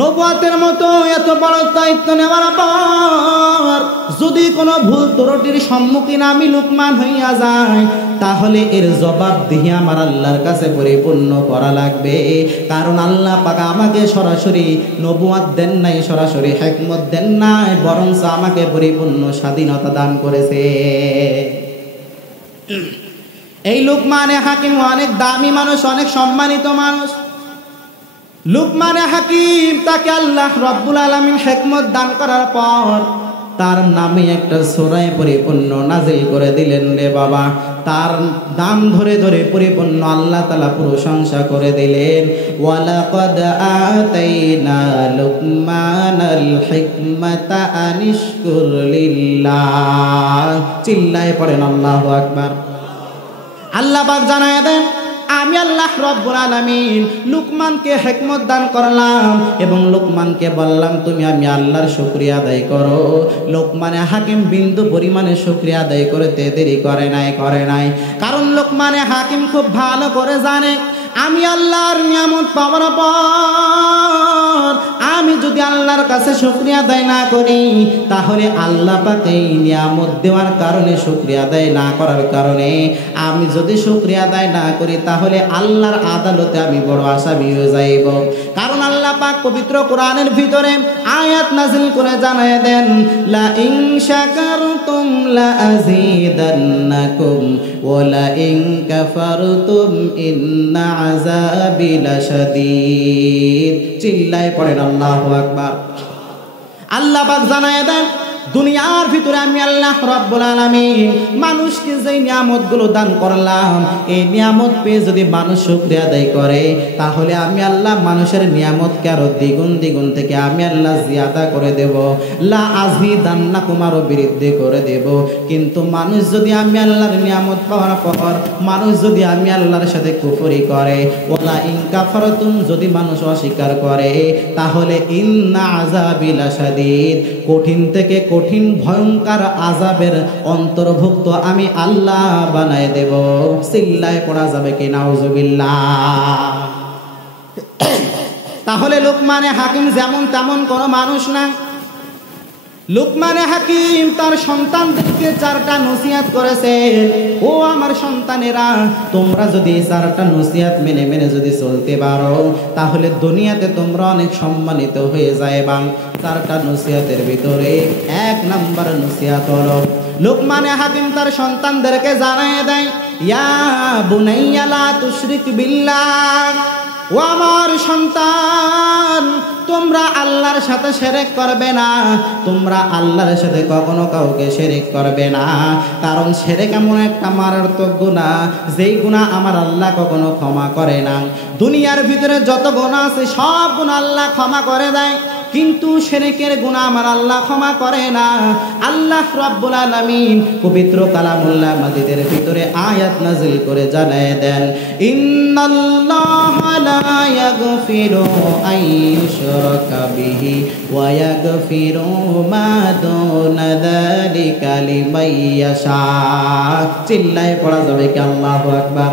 নবুয়াতের মতো এত বড় দায়িত্ব নেওয়ার পর যদি কোনো ভুল ত্রুটির সম্মুখীন আমি লুকমান হইয়া যাই তাহলে এর জবাবদিহি আমার আল্লাহর কাছে পরিপূর্ণ করা লাগবে। কারণ আল্লাহ পাক আমাকে সরাসরি নবুয়াত দেন নাই, সরাসরি হিকমত দেন নাই, বরঞ্চ আমাকে পরিপূর্ণ স্বাধীনতা দান করেছে। এই লুকমানে হাকিম অনেক দামি মানুষ, অনেক সম্মানিত মানুষ। লুকমানে হাকিম তাকে আল্লাহ রাব্বুল আলামিন হিকমত দান করার পর তার নামে একটা সূরা পরিপূর্ণ নাজিল করে দিলেন রে বাবা। তার নাম ধরে ধরে পরিপূর্ণ আল্লাহ তাআলা প্রশংসা করে দিলেন, ওয়ালাকাদ আতাইনা লুকমানাল হিকমাতা আনিশকুর লিল্লাহ। চিল্লায়ে পড়েন আল্লাহু আকবার। আল্লাহ পাক জানায় দেন, আমি আল্লাহ রাব্বুল আলামিন লুকমানকে হিকমত দান করলাম এবং লুকমানকে বললাম তুমি আমি আল্লাহর শুকরিয়া আদায় করো। লুকমানে হাকিম বিন্দু পরিমাণে শুকরিয়া আদায় করতে দেরি করে নাই। কারণ লুকমানে হাকিম খুব ভালো করে জানে আমি আল্লাহর নিয়ামত পাওয়ার পর আমি যদি আল্লাহর কাছে শুকরিয়া আদায় না করি তাহলে আল্লাহ পাক এই নিয়ামত দেওয়ার কারণে শুকরিয়া আদায় না করার কারণে আমি যদি শুকরিয়া আদায় না করি তাহলে আল্লাহর আদালতে আমি বড় আসামি হয়ে যাইব। কারণ আল্লাহ পাক পবিত্র কোরআনের ভিতরে আয়াত নাযিল করে জানায় দেন, লা ইন শাকারতুম লা আযীদান্নাকুম ওয়া লা ইন কাফারতুম ইন্না আযাবি লাশাদীদ। চিল্লায়ে পড়েন আল্লাহু আকবার। আল্লাহ পাক জানায় দেন, দুনিয়ার ভিতরে আমি আল্লাহ রাব্বুল আলামিন মানুষকে যে নিয়ামতগুলো দান করলাম এই নিয়ামত পেয়ে যদি মানুষ শুকরিয়া আদায় করে তাহলে আমি আল্লাহ মানুষের নিয়ামতকে আরো দ্বিগুণ থেকে আমি আল্লাহ জিয়াদা করে দেব, লা আযীদান্নাকুম আরো বৃদ্ধি করে দেব। কিন্তু মানুষ যদি আমি আল্লাহর নিয়ামত পাওয়ার পর মানুষ যদি আমি আল্লাহর সাথে কুফরি করে, ওয়ালা ইন কাফারতুম যদি মানুষ অস্বীকার করে তাহলে ইন্না আযাবি লাশাদীদ কঠিন থেকে কঠিন ভয়ঙ্কর আযাবের অন্তর্ভুক্ত আমি আল্লাহ বানায় দেব। চিল্লায় পড়া যাবে কি নাউজুবিল্লাহ। তাহলে লুকমানে হাকিম যেমন তেমন কোনো মানুষ না। লুকমানে হাকিম তার সন্তানদেরকে 4টা নসিহত করেছেন, ও আমার সন্তানেরা তোমরা যদি 4টা নসিহত মেনে যদি চলতে পারো তাহলে দুনিয়াতে তোমরা অনেক সম্মানিত হয়ে যাবে। 4টা নসিহতের ভিতরে 1 নম্বর নসিহত হলো লুকমানে হাকিম তার সন্তানদেরকে জানায় দেয়, ইয়া বুনাইয়া লা তুশরিক বিল্লাহ, ও আমার সন্তান তোমরা আল্লাহর সাথে শিরক করবে না, তোমরা আল্লাহর সাথে কখনো কাউকে শিরক করবে না। কারণ শিরক এমন একটা মারাত্মক গুনাহ যেই গুনাহ আমার আল্লাহ কখনো ক্ষমা করে না। দুনিয়ার ভিতরে যত গুনাহ আছে সব গুনাহ আল্লাহ ক্ষমা করে দেয়, কিন্তু শিরকের গুনাহ আমার আল্লাহ ক্ষমা করে না। আল্লাহ রাব্বুল আলামিন পবিত্র কালামুল্লাহ মাজিদের ভিতরে আয়াত নাযিল করে জানায় দেন, ইন্নাল্লাহা লা ইয়াগফিরু আন ইউশরাকা বিহি ওয়া ইয়াগফিরু মা দুনা যালিকা লিমান ইয়াশা। চিল্লায়ে পড়া যাবে কি আল্লাহু আকবার?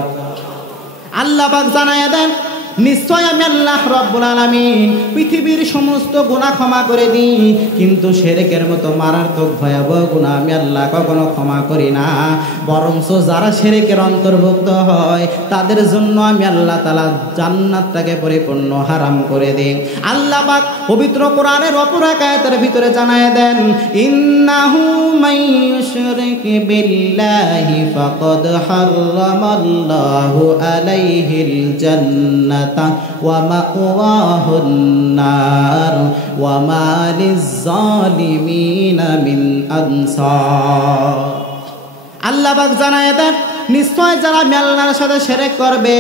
আল্লাহ পাক জানায় দেন, নিশ্চয় আমি আল্লাহ রাব্বুল আলামিন পৃথিবীর সমস্ত গুনাহ ক্ষমা করে দিই, কিন্তু শিরকের মতো মারাত্মক ভয়াবহ গুনাহ আমি আল্লাহ কখনো ক্ষমা করি না। বরঞ্চ যারা শিরকের অন্তর্ভুক্ত হয় তাদের জন্য আমি আল্লাহ তাআলা জান্নাতটাকে পরিপূর্ণ হারাম করে দিই। আল্লাহ পাক পবিত্র কোরআনের অপর এক আয়াতের ভিতরে জানায় দেন, ইন্নাহু মাইয়ুশরিক বিল্লাহি ফাকাদ হারামাল্লাহু আলাইহিল জান্নাত ওয়া মাওয়াহুন নার ওয়া মা লিয-যালিমিনা মিন আনসার। আল্লাহ পাক জানায় দেন, নিশ্চয় যারা আমি আল্লাহর সাথে শিরক করবে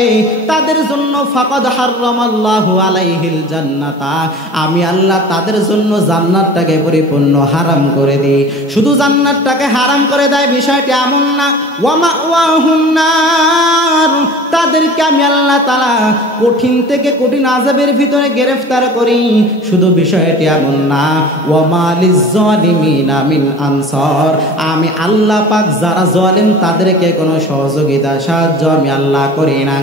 তাদের জন্য ফাকাদ হারামাল্লাহু আলাইহিল জান্নাতা, আমি আল্লাহ তাদের জন্য জান্নাতটাকে পরিপূর্ণ হারাম করে দিই। শুধু জান্নাতটাকে হারাম করে দেয় বিষয়টি এমন না, ওয়া মাওয়াহুন নার, তাদেরকে আমি আল্লাহ তাআলা কঠিন থেকে কঠিন আযাবের ভিতরে গ্রেফতার করি। শুধু বিষয়টি এমন না, ওয়া মা লিয-যালিমিনা মিন আনসার, আমি আল্লাহ পাক যারা জালিম তাদেরকে কোনো সহযোগিতা সাহায্য আমি আল্লাহ করি না।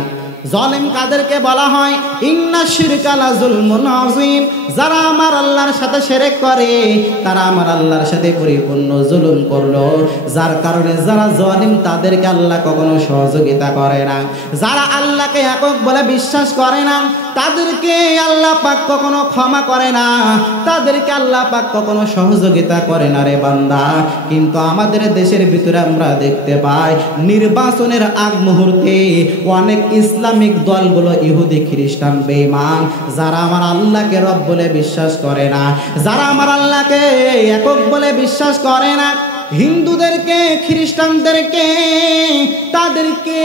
জালিম কাদেরকে বলা হয়? ইন্না শিরকা লা যুলমুন আযীম, যারা আমার আল্লাহর সাথে শিরক করে তারা আমার আল্লাহর সাথে পরিপূর্ণ জুলুম করলো, যার কারণে যারা জালিম তাদেরকে আল্লাহ কখনো সহযোগিতা করে না। যারা আল্লাহকে একক বলে বিশ্বাস করে না তাদেরকে আল্লাহ পাক কখনো ক্ষমা করে না, তাদেরকে আল্লাহ পাক কখনো সহযোগিতা করে না রে বান্দা। কিন্তু আমাদের দেশের ভিতরে আমরা দেখতে পাই নির্বাচনের আগ মুহূর্তে অনেক ইসলামিক দলগুলো ইহুদি খ্রিস্টান বেঈমান, যারা আমার আল্লাহকে রব বলে বিশ্বাস করে না, যারা আমার আল্লাহকে একক বলে বিশ্বাস করে না, হিন্দুদেরকে খ্রিস্টানদেরকে তাদেরকে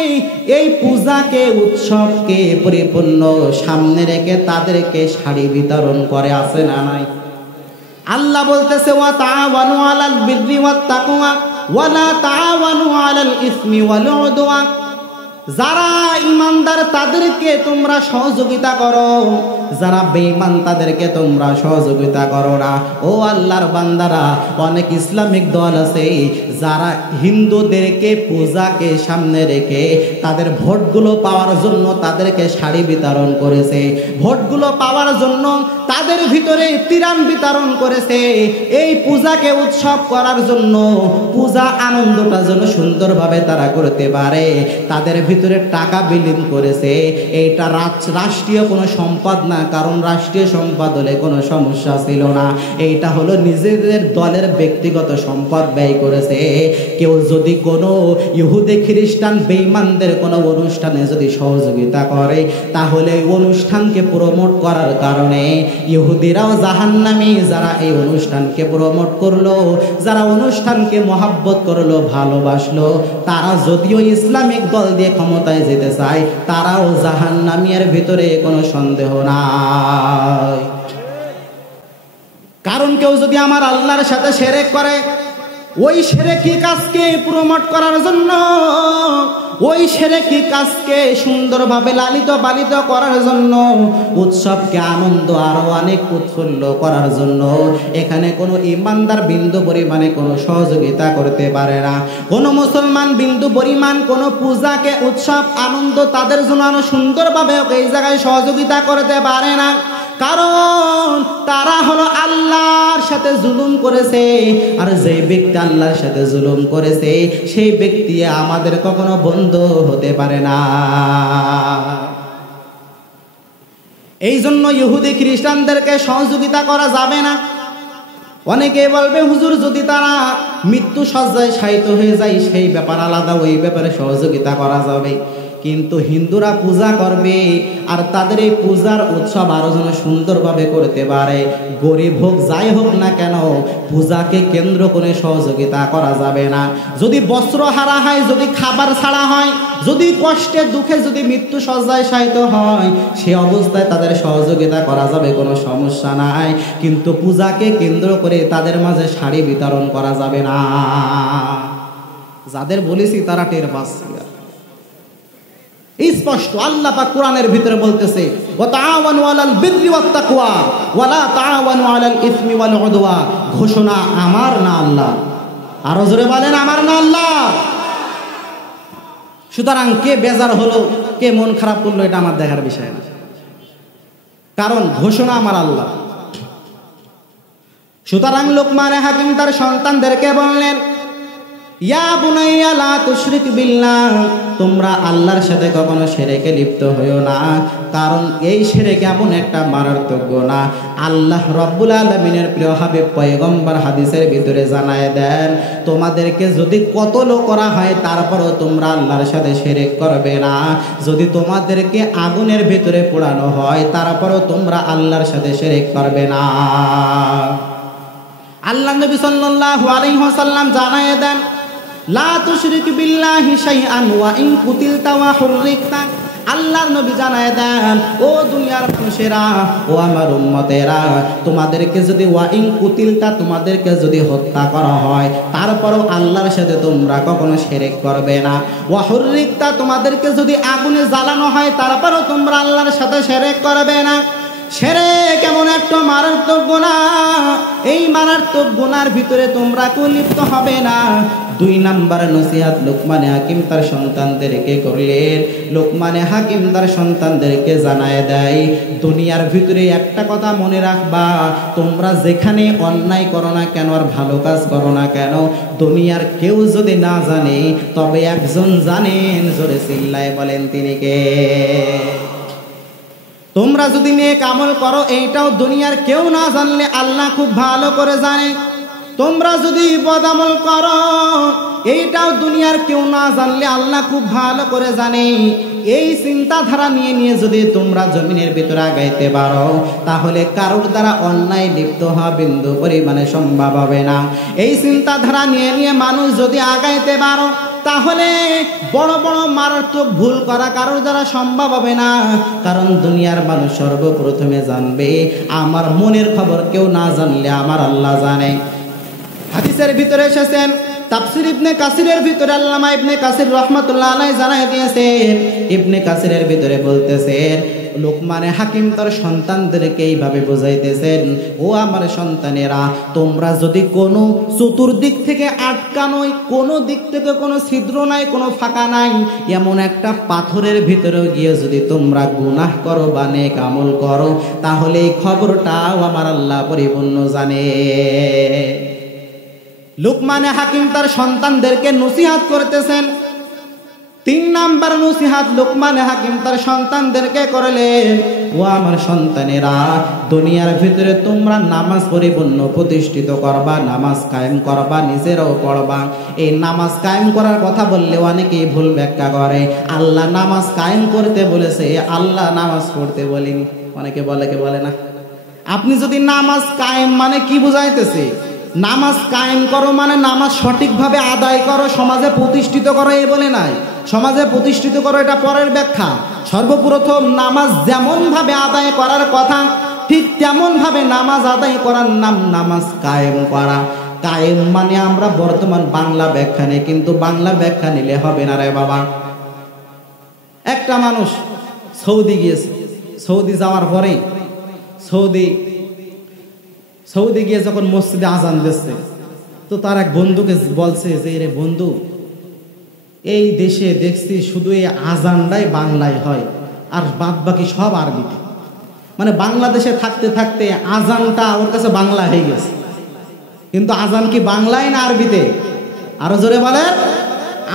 এই পূজাকে উৎসবকে পরিপূর্ণ সামনে রেখে তাদেরকে শাড়ি বিতরণ করে, আছে না নাই? আল্লাহ বলতেছে, ওয়া তাআওয়ানু আলাল বিররি ওয়াত তাকওয়া ওয়া লা তাআওয়ানু আলাল ইসমি ওয়াল উদওয়ান, যারা ঈমানদার তাদেরকে তোমরা সহযোগিতা করো, যারা বেঈমান তাদেরকে তোমরা সহযোগিতা করো না। ও আল্লাহর বান্দারা, অনেক ইসলামিক দল আছে যারা হিন্দুদেরকে পূজাকে সামনে রেখে তাদের ভোটগুলো পাওয়ার জন্য তাদেরকে শাড়ি বিতরণ করেছে, ভোটগুলো পাওয়ার জন্য তাদের ভিতরে তিরান বিতরণ করেছে, এই পূজাকে উৎসব করার জন্য, পূজা আনন্দটা যেন সুন্দরভাবে তারা করতে পারে তাদের ভিতরে টাকা বিলীন করেছে। এইটা রাষ্ট্রীয় কোনো সম্পদ না, কারণ রাষ্ট্রীয় সম্পদ হলে কোনো সমস্যা ছিল না, এইটা হলো নিজেদের দলের ব্যক্তিগত সম্পদ ব্যয় করেছে। কেউ যদি কোনো ইহুদি খ্রিস্টান বেঈমানদের কোনো অনুষ্ঠানে যদি সহযোগিতা করে তাহলে এই অনুষ্ঠানকে প্রমোট করার কারণে ইহুদিরাও জাহান্নামী। যারা এই অনুষ্ঠানকে প্রমোট করলো, যারা অনুষ্ঠানকে মহাব্বত করলো, ভালোবাসলো, তারা যদিও ইসলামিক দল দিয়ে ক্ষমতায় যেতে চায় তারাও জাহান্নামী, এর ভিতরে কোনো সন্দেহ নাই। কারণ কেউ যদি আমার আল্লাহর সাথে শিরক করে, ওই শিরকি কাজকে প্রমোট করার জন্য, ওই শিরকি কাজকে সুন্দরভাবে লালিত পালিত করার জন্য, উৎসবকে আনন্দ আরো অনেক উৎফুল্ল করার জন্য এখানে কোনো ইমানদার বিন্দু পরিমাণে কোনো সহযোগিতা করতে পারে না। কোনো মুসলমান বিন্দু পরিমাণ কোনো পূজাকে উৎসব আনন্দ তাদের জন্য আরো সুন্দরভাবে এই জায়গায় সহযোগিতা করতে পারে না, কারণ তারা হলো আল্লাহর সাথে জুলুম করেছে। আর যে ব্যক্তি আল্লাহর সাথে জুলুম করেছে সেই ব্যক্তি আমাদের কখনো বন্ধু হতে পারে না। এই জন্য ইহুদি খ্রিস্টানদেরকে সহযোগিতা করা যাবে না। অনেকে বলবে, হুজুর যদি তারা মৃত্যু সজ্জায় শায়িত হয়ে যায় সেই ব্যাপার আলাদা, ওই ব্যাপারে সহযোগিতা করা যাবে। কিন্তু হিন্দুরা পূজা করবে, আর তাদের এই পূজার উৎসব আরো যেন সুন্দরভাবে করতে পারে, গরিব হোক যাই হোক না কেন, পূজাকে কেন্দ্র করে সহযোগিতা করা যাবে না। যদি বস্ত্র হারা হয়, যদি খাবার ছাড়া হয়, যদি কষ্টে দুঃখে যদি মৃত্যু সজ্জায় শায়িত হয়, সে অবস্থায় তাদের সহযোগিতা করা যাবে, কোনো সমস্যা নাই। কিন্তু পূজাকে কেন্দ্র করে তাদের মাঝে শাড়ি বিতরণ করা যাবে না। যাদের বলেছি তারা টের পাচ্ছে। স্পষ্ট আল্লাহ পাক কোরআনের ভিতরে বলতেছে, ওয়া তাআওয়ানু আলাল বিররি ওয়াত তাকওয়া ওয়া লা তাআওয়ানু আলাল ইসমি ওয়াল উদওয়ান। ঘোষণা আমার না আল্লাহ। আরো জোরে বলেন, আমার না আল্লাহ। সুতরাং কে বেজার হলো, কে মন খারাপ করলো, এটা আমার দেখার বিষয় না, কারণ ঘোষণা আমার আল্লাহ। সুতরাং লোকমান হাকিম তার সন্তানদেরকে বললেন, ইয়া বুনাইয়া লা তুশরিক বিল্লাহ, তোমরা আল্লাহর সাথে কখনো শিরকে লিপ্ত হইও না, কারণ এই শিরক এমন একটা মারাত্মক গুনাহ। আল্লাহ রাব্বুল আলামিনের প্রিয় হাবিব পয়গম্বর হাদিসের ভিতরে জানায় দেন, তোমাদেরকে যদি কতল করা হয় তারপরও তোমরা আল্লাহর সাথে শিরক করবে না। যদি তোমাদেরকে আগুনের ভিতরে পোড়ানো হয় তারপরও তোমরা আল্লাহর সাথে শিরক করবে না। আল্লাহ নবী সাল্লাল্লাহু আলাইহি ওয়াসাল্লাম জানায় দেন, লা তুশরিক বিল্লাহি শাইআন ওয়া ইন কুতিলতা ওয়া হুররিকতা। আল্লাহর নবী জানায় দেন, ও দুনিয়ার মানুষেরা, ও আমার উম্মতেরা, তোমাদেরকে যদি ওয়া ইন কুতিলতা, তোমাদেরকে যদি হত্যা করা হয় তারপরও আল্লাহর সাথে তোমরা কখনো শিরক করবে না। ওয়া হুররিকতা, তোমাদেরকে যদি আগুনে জ্বালানো হয় তারপরও তোমরা আল্লাহর সাথে শিরক করবে না। শিরক কেমন একটা মারাত্মক গুনাহ, এই মারাত্মক গুনার ভিতরে তোমরা লিপ্ত হবে না। 2 নাম্বার নসিহত লোকমান হাকিম তার সন্তানদেরকে করলেন। লোকমান হাকিম তার সন্তানদেরকে জানায় দেয়, দুনিয়ার ভিতরে একটা কথা মনে রাখবা, তোমরা যেখানে অন্যায় করো না কেন আর ভালো কাজ করো না কেন, দুনিয়ার কেউ যদি না জানে তবে একজন জানেন, জোরে চিল্লায় বলেন তিনি কে? তোমরা যদি নেক আমল করো এইটাও দুনিয়ার কেউ না জানলে আল্লাহ খুব ভালো করে জানে। তোমরা যদি বদ আমল করো এইটাও দুনিয়ার কেউ না জানলে আল্লাহ খুব ভালো করে জানে। এই চিন্তাধারা নিয়ে যদি তোমরা জমিনের ভিতরে আগাইতে পারো তাহলে কারোর দ্বারা অন্যায় লিপ্ত হওয়া বিন্দু পরিমাণে সম্ভব হবে না। এই চিন্তাধারা নিয়ে মানুষ যদি আগাইতে পারো তাহলে বড় বড় মারাত্মক ভুল করা কারোর দ্বারা সম্ভব হবে না। কারণ দুনিয়ার মানুষ সর্বপ্রথমে জানবে, আমার মনের খবর কেউ না জানলে আমার আল্লাহ জানে। হাদিসের ভিতরে এসেছেন, তাফসীর ইবনে কাসিরের ভিতরে আল্লামা ইবনে কাসির রাহমাতুল্লাহ আলাইহি জানায় দিয়েছেন, ইবনে কাসিরের ভিতরে বলতেছেন, লোকমান হাকিম তার সন্তানদেরকে এইভাবে বোঝাইতেছেন, ও আমার সন্তানেরা, তোমরা যদি কোনো চতুর্দিক থেকে আটকানো, কোনো দিক থেকে কোনো ছিদ্র নাই, কোনো ফাঁকা নাই, এমন একটা পাথরের ভিতরে গিয়ে যদি তোমরা গুনাহ করো বা নেক আমল করো তাহলে এই খবরটাও আমার আল্লাহ পরিপূর্ণ জানে। লোকমান হাকিম তার সন্তানদেরকে নসিহত করতেছেন। 3 নাম্বার নসিহত লোকমান হাকিম তার সন্তানদেরকে করলেন, ও আমার সন্তানেরা, দুনিয়ার ভিতরে তোমরা নামাজ পরিপূর্ণ প্রতিষ্ঠিত করবা, নামাজ কায়েম করবা, নিজেরাও পড়বা। এই নামাজ কায়েম করার কথা বললে অনেকেই ভুল ব্যাখ্যা করে, আল্লাহ নামাজ কায়েম করতে বলেছে, আল্লাহ নামাজ পড়তে বলেনি। অনেকে বলে, কে বলে না। আপনি যদি নামাজ কায়েম মানে কি বুঝাইতেছে? নামাজ কায়েম করো মানে নামাজ সঠিকভাবে আদায় করো, সমাজে প্রতিষ্ঠিত করো, এই বলে নাই। সমাজে প্রতিষ্ঠিত করো এটা পরের ব্যাখ্যা। সর্বপ্রথম নামাজ যেমন ভাবে আদায় করার কথা ঠিক তেমন ভাবে নামাজ আদায় করার নাম নামাজ কায়েম করা। কায়েম মানে আমরা বর্তমান বাংলা ব্যাখ্যা নেই, কিন্তু বাংলা ব্যাখ্যা নিলে হবে না রে বাবা। একটা মানুষ সৌদি গিয়েছে, সৌদি যাওয়ার পরে সৌদি গিয়ে যখন মসজিদে আজান দিচ্ছে তো তার এক বন্ধুকে বলছে যে, রে বন্ধু, এই দেশে দেখছি শুধু এই আজানটাই বাংলায় হয় আর বাদ বাকি সব আরবিতে। মানে বাংলাদেশে থাকতে থাকতে আজানটা ওর কাছে বাংলা হয়ে গেছে, কিন্তু আজান কি বাংলায় না আরবিতে? আরো জোরে বলেন,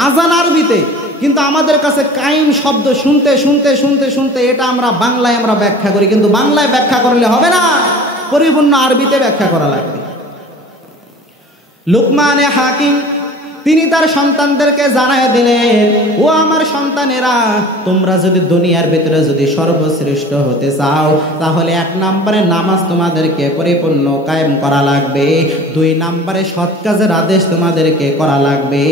আজান আরবিতে, কিন্তু আমাদের কাছে কায়েম শব্দ শুনতে শুনতে শুনতে শুনতে এটা আমরা বাংলায় আমরা ব্যাখ্যা করি, কিন্তু বাংলায় ব্যাখ্যা করলে হবে না, পরিপূর্ণ আরবিতে ব্যাখ্যা করা লাগবে। লোকমান হাকিম তিনি তার সন্তানদেরকে জানায় দিলেন, ও আমার সন্তানেরা, তোমরা যদি দুনিয়ার ভিতরে যদি সর্বশ্রেষ্ঠ হতে চাও তাহলে 1 নম্বরে নামাজ তোমাদেরকে পরিপূর্ণ কায়েম করা লাগবে, 2 নম্বরে সৎ কাজের আদেশ তোমাদেরকে করা লাগবে,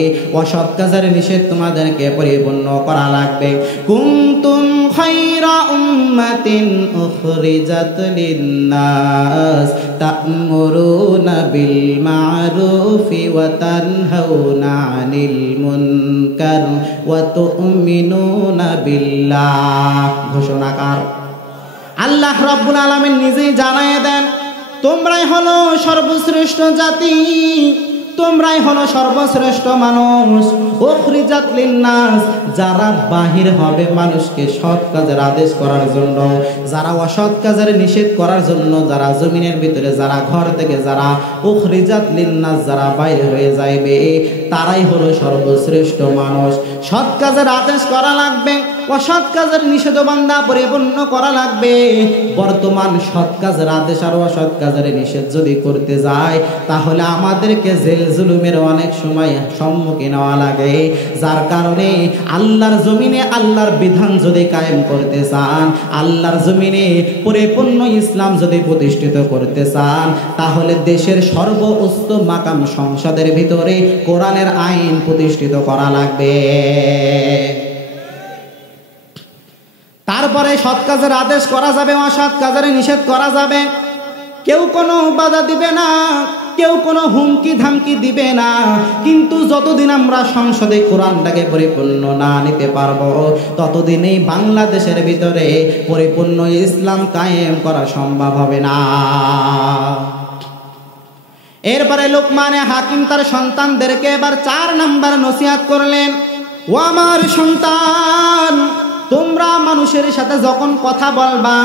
অসৎ কাজের নিষেধ তোমাদেরকে পরিপূর্ণ করা লাগবে। কুনতুম খায়রা উম্মাতিন উখরিজাত লিন-নাস তা'মুরুনা বিল মা'রুফি ওয়া তানহাউনা আনিল মুনকার ওয়া তু'মিনুনা বিল্লাহ। ঘোষণাকার আল্লাহ রাব্বুল আলামিন নিজেই জানায় দেন, তোমরাই হলো সর্বশ্রেষ্ঠ জাতি, তোমরাই হলো সর্বশ্রেষ্ঠ মানুষ। উখরিজাত লিন-নাস, যারা বাহির হবে মানুষকে সৎ কাজের আদেশ করার জন্য, যারা অসৎ কাজের নিষেধ করার জন্য, যারা জমিনের ভিতরে, যারা ঘর থেকে যারা উখরিজাত লিন-নাস, যারা বাইরে হয়ে যাইবে, তারাই হলো সর্বশ্রেষ্ঠ মানুষ। সৎ কাজের আদেশ করা লাগবে, অসৎ কাজের নিষেধ বান্দা পরিপূর্ণ করা লাগবে। বর্তমান সৎ কাজের আদেশ আর অসৎ কাজের নিষেধ যদি করতে যায় তাহলে আমাদেরকে জেল জুলুমের অনেক সময় সম্মুখীন হওয়া লাগে, যার কারণে আল্লাহর জমিনে আল্লাহর বিধান যদি কায়েম করতে চান, আল্লাহর জমিনে পরিপূর্ণ ইসলাম যদি প্রতিষ্ঠিত করতে চান, তাহলে দেশের সর্বোচ্চ মাকাম সংসদের ভিতরে কোরআনের আইন প্রতিষ্ঠিত করা লাগবে। তারপরে সৎ কাজের আদেশ করা যাবে, অসৎ কাজের নিষেধ করা যাবে। কেউ কোনো বাধা দিবে না, কেউ কোনো হুমকি ধামকি দিবে না, কিন্তু যতদিন আমরা সংসদে কোরআনটাকে পরিপূর্ণ না নিতে পারবো ততদিনই বাংলাদেশের ভিতরে পরিপূর্ণ ইসলাম কায়েম করা সম্ভব হবে না। এরপরে লোকমানে হাকিম তার সন্তানদেরকে এবার 4 নাম্বার নসিহত করলেন, ও আমার সন্তান, তোমরা মানুষের সাথে যখন কথা বলবা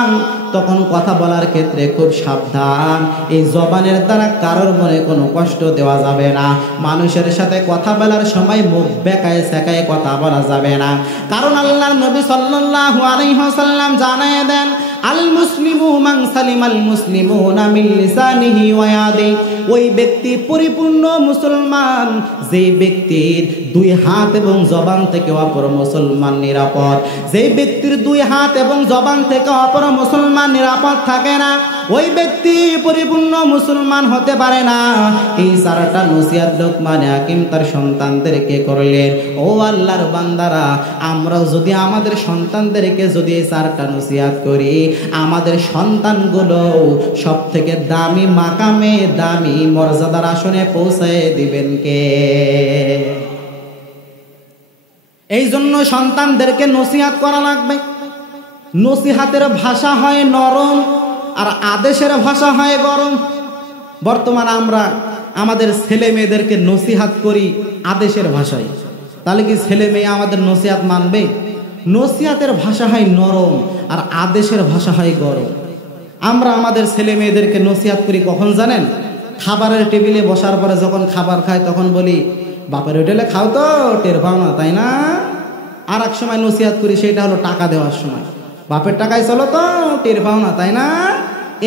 তখন কথা বলার ক্ষেত্রে খুব সাবধান। এই জবানের দ্বারা কারোর মনে কোনো কষ্ট দেওয়া যাবে না। মানুষের সাথে কথা বলার সময় মুখ বেঁকায় সেকায় কথা বলা যাবে না, কারণ আল্লাহর নবী সাল্লাল্লাহু আলাইহি ওয়াসাল্লাম জানায় দেন, আল মুসলিমু মান সালিমাল মুসলিমুনা মিন লিসানিহি ওয়া ইয়াদিহি। ওই ব্যক্তি পরিপূর্ণ মুসলমান যে ব্যক্তির 2 হাত এবং জবান থেকে অপর মুসলমান নিরাপদ। যে ব্যক্তির 2 হাত এবং জবান থেকে অপর মুসলমান নিরাপদ থাকে না, ওই ব্যক্তি পরিপূর্ণ মুসলমান হতে পারে না। এই 4টা নসিহত লোকমান হাকিম তার সন্তানদেরকে করলেন। ও আল্লাহর বান্দারা, আমরাও যদি আমাদের সন্তানদেরকে যদি এই 4টা নসিহত করি, আমাদের সন্তানগুলো সব থেকে দামি মাকামে, দামি মর্যাদার আসনে পৌঁছায় দিবেন কে? এই জন্য সন্তানদেরকে নসিহত করা লাগবে। নসিহতের ভাষা হয় নরম আর আদেশের ভাষা হয় গরম। বর্তমান আমরা আমাদের ছেলে মেয়েদেরকে নসিহত করি আদেশের ভাষায়, তাহলে কি ছেলে মেয়ে আমাদের নসিহত মানবে? নসিহতের ভাষা হয় নরম আর আদেশের ভাষা হয় গরম। আমরা আমাদের ছেলে মেয়েদেরকে নসিহত করি কখন জানেন? খাবারের টেবিলে বসার পরে যখন খাবার খায় তখন বলি, বাপের হোটেলে খাও তো, টের পাও না তাই না? আর এক সময় নসিহত করি, সেটা হলো টাকা দেওয়ার সময়, বাপের টাকায় চলো তো, টের পাও না তাই না?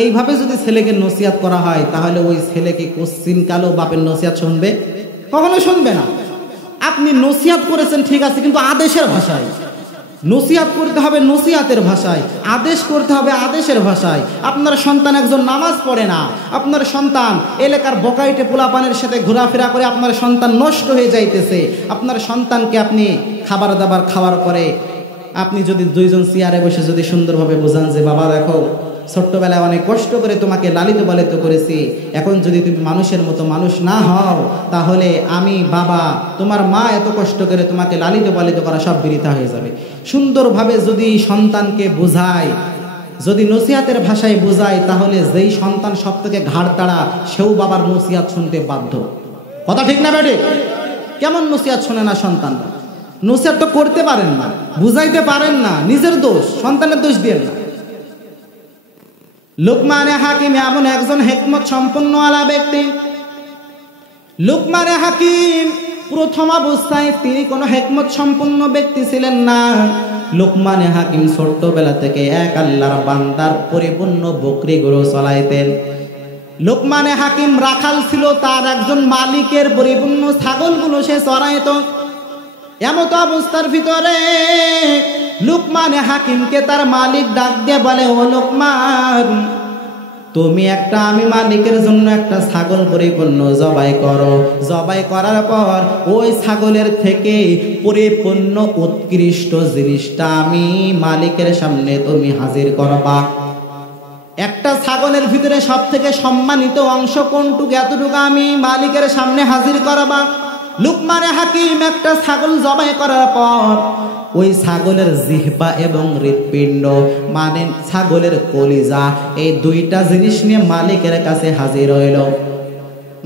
এইভাবে যদি ছেলেকে নসিহত করা হয় তাহলে ওই ছেলেকে কোশ্চিন কালো বাপের নসিহত শুনবে? কখনো শুনবে না। আপনি নসিহত করেছেন ঠিক আছে, কিন্তু আদেশের ভাষায়। নসিহত করতে হবে নসিহতের ভাষায়, আদেশ করতে হবে আদেশের ভাষায়। আপনার সন্তান একজন নামাজ পড়ে না, আপনার সন্তান এলাকার বকাইটে পোলাপানের সাথে ঘোরাফেরা করে আপনার সন্তান নষ্ট হয়ে যাইতেছে। আপনার সন্তানকে আপনি খাবার দাবার খাওয়ার পরে আপনি যদি 2 জন চেয়ারে বসে যদি সুন্দরভাবে বোঝান যে, বাবা দেখো, ছোট্টবেলায় অনেক কষ্ট করে তোমাকে লালিত পালিত করেছি, এখন যদি তুমি মানুষের মতো মানুষ না হও তাহলে আমি বাবা, তোমার মা এত কষ্ট করে তোমাকে লালিত পালিত করা সব বৃথা হয়ে যাবে। সুন্দরভাবে যদি সন্তানকে বোঝায়, যদি নসিহতের ভাষায় বোঝায়, তাহলে যেই সন্তান সব থেকে ঘাড় তাড়া সেও বাবার নসিহত শুনতে বাধ্য। কথা ঠিক না বেটে? কেমন নসিহত শোনে না সন্তানরা? নসিহত তো করতে পারেন না, বুঝাইতে পারেন না, নিজের দোষ, সন্তানের দোষ দিয়ে না। লোকমানে হাকিম এমন একজন হিকমত সম্পন্ন আলা ব্যক্তি। লোকমানে হাকিম প্রথম অবস্থায় তিনি কোনো হিকমত সম্পন্ন ব্যক্তি ছিলেন না। লোকমানে হাকিম ছোট্টবেলা থেকে এক আল্লাহর বান্দার পরিপূর্ণ বকরি গরু চলাইতেন। লোকমানে হাকিম রাখাল ছিল, তার একজন মালিকের পরিপূর্ণ ছাগলগুলো সে চড়াইতো। এমত অবস্থার ভিতরে লোকমানে হাকিমকে তার মালিক ডাক দিয়ে বলে, ও লোকমান, তুমি আমি মালিকের জন্য একটা ছাগল পরিপূর্ণ জবাই করো। জবাই করার পর ওই ছাগলের থেকে পরিপূর্ণ উৎকৃষ্ট জিনিসটা আমি মালিকের সামনে তুমি হাজির করবা। একটা ছাগলের ভিতরে সব থেকে সম্মানিত অংশ কোনটুকু, এতটুকু আমি মালিকের সামনে হাজির করবা। লোকমানে হাকিম একটা ছাগল জবাই করার পর ওই ছাগলের জিহ্বা এবং হৃৎপিণ্ড, মানে ছাগলের কলিজা, এই দুইটা জিনিস নিয়ে মালিকের কাছে হাজির হইল।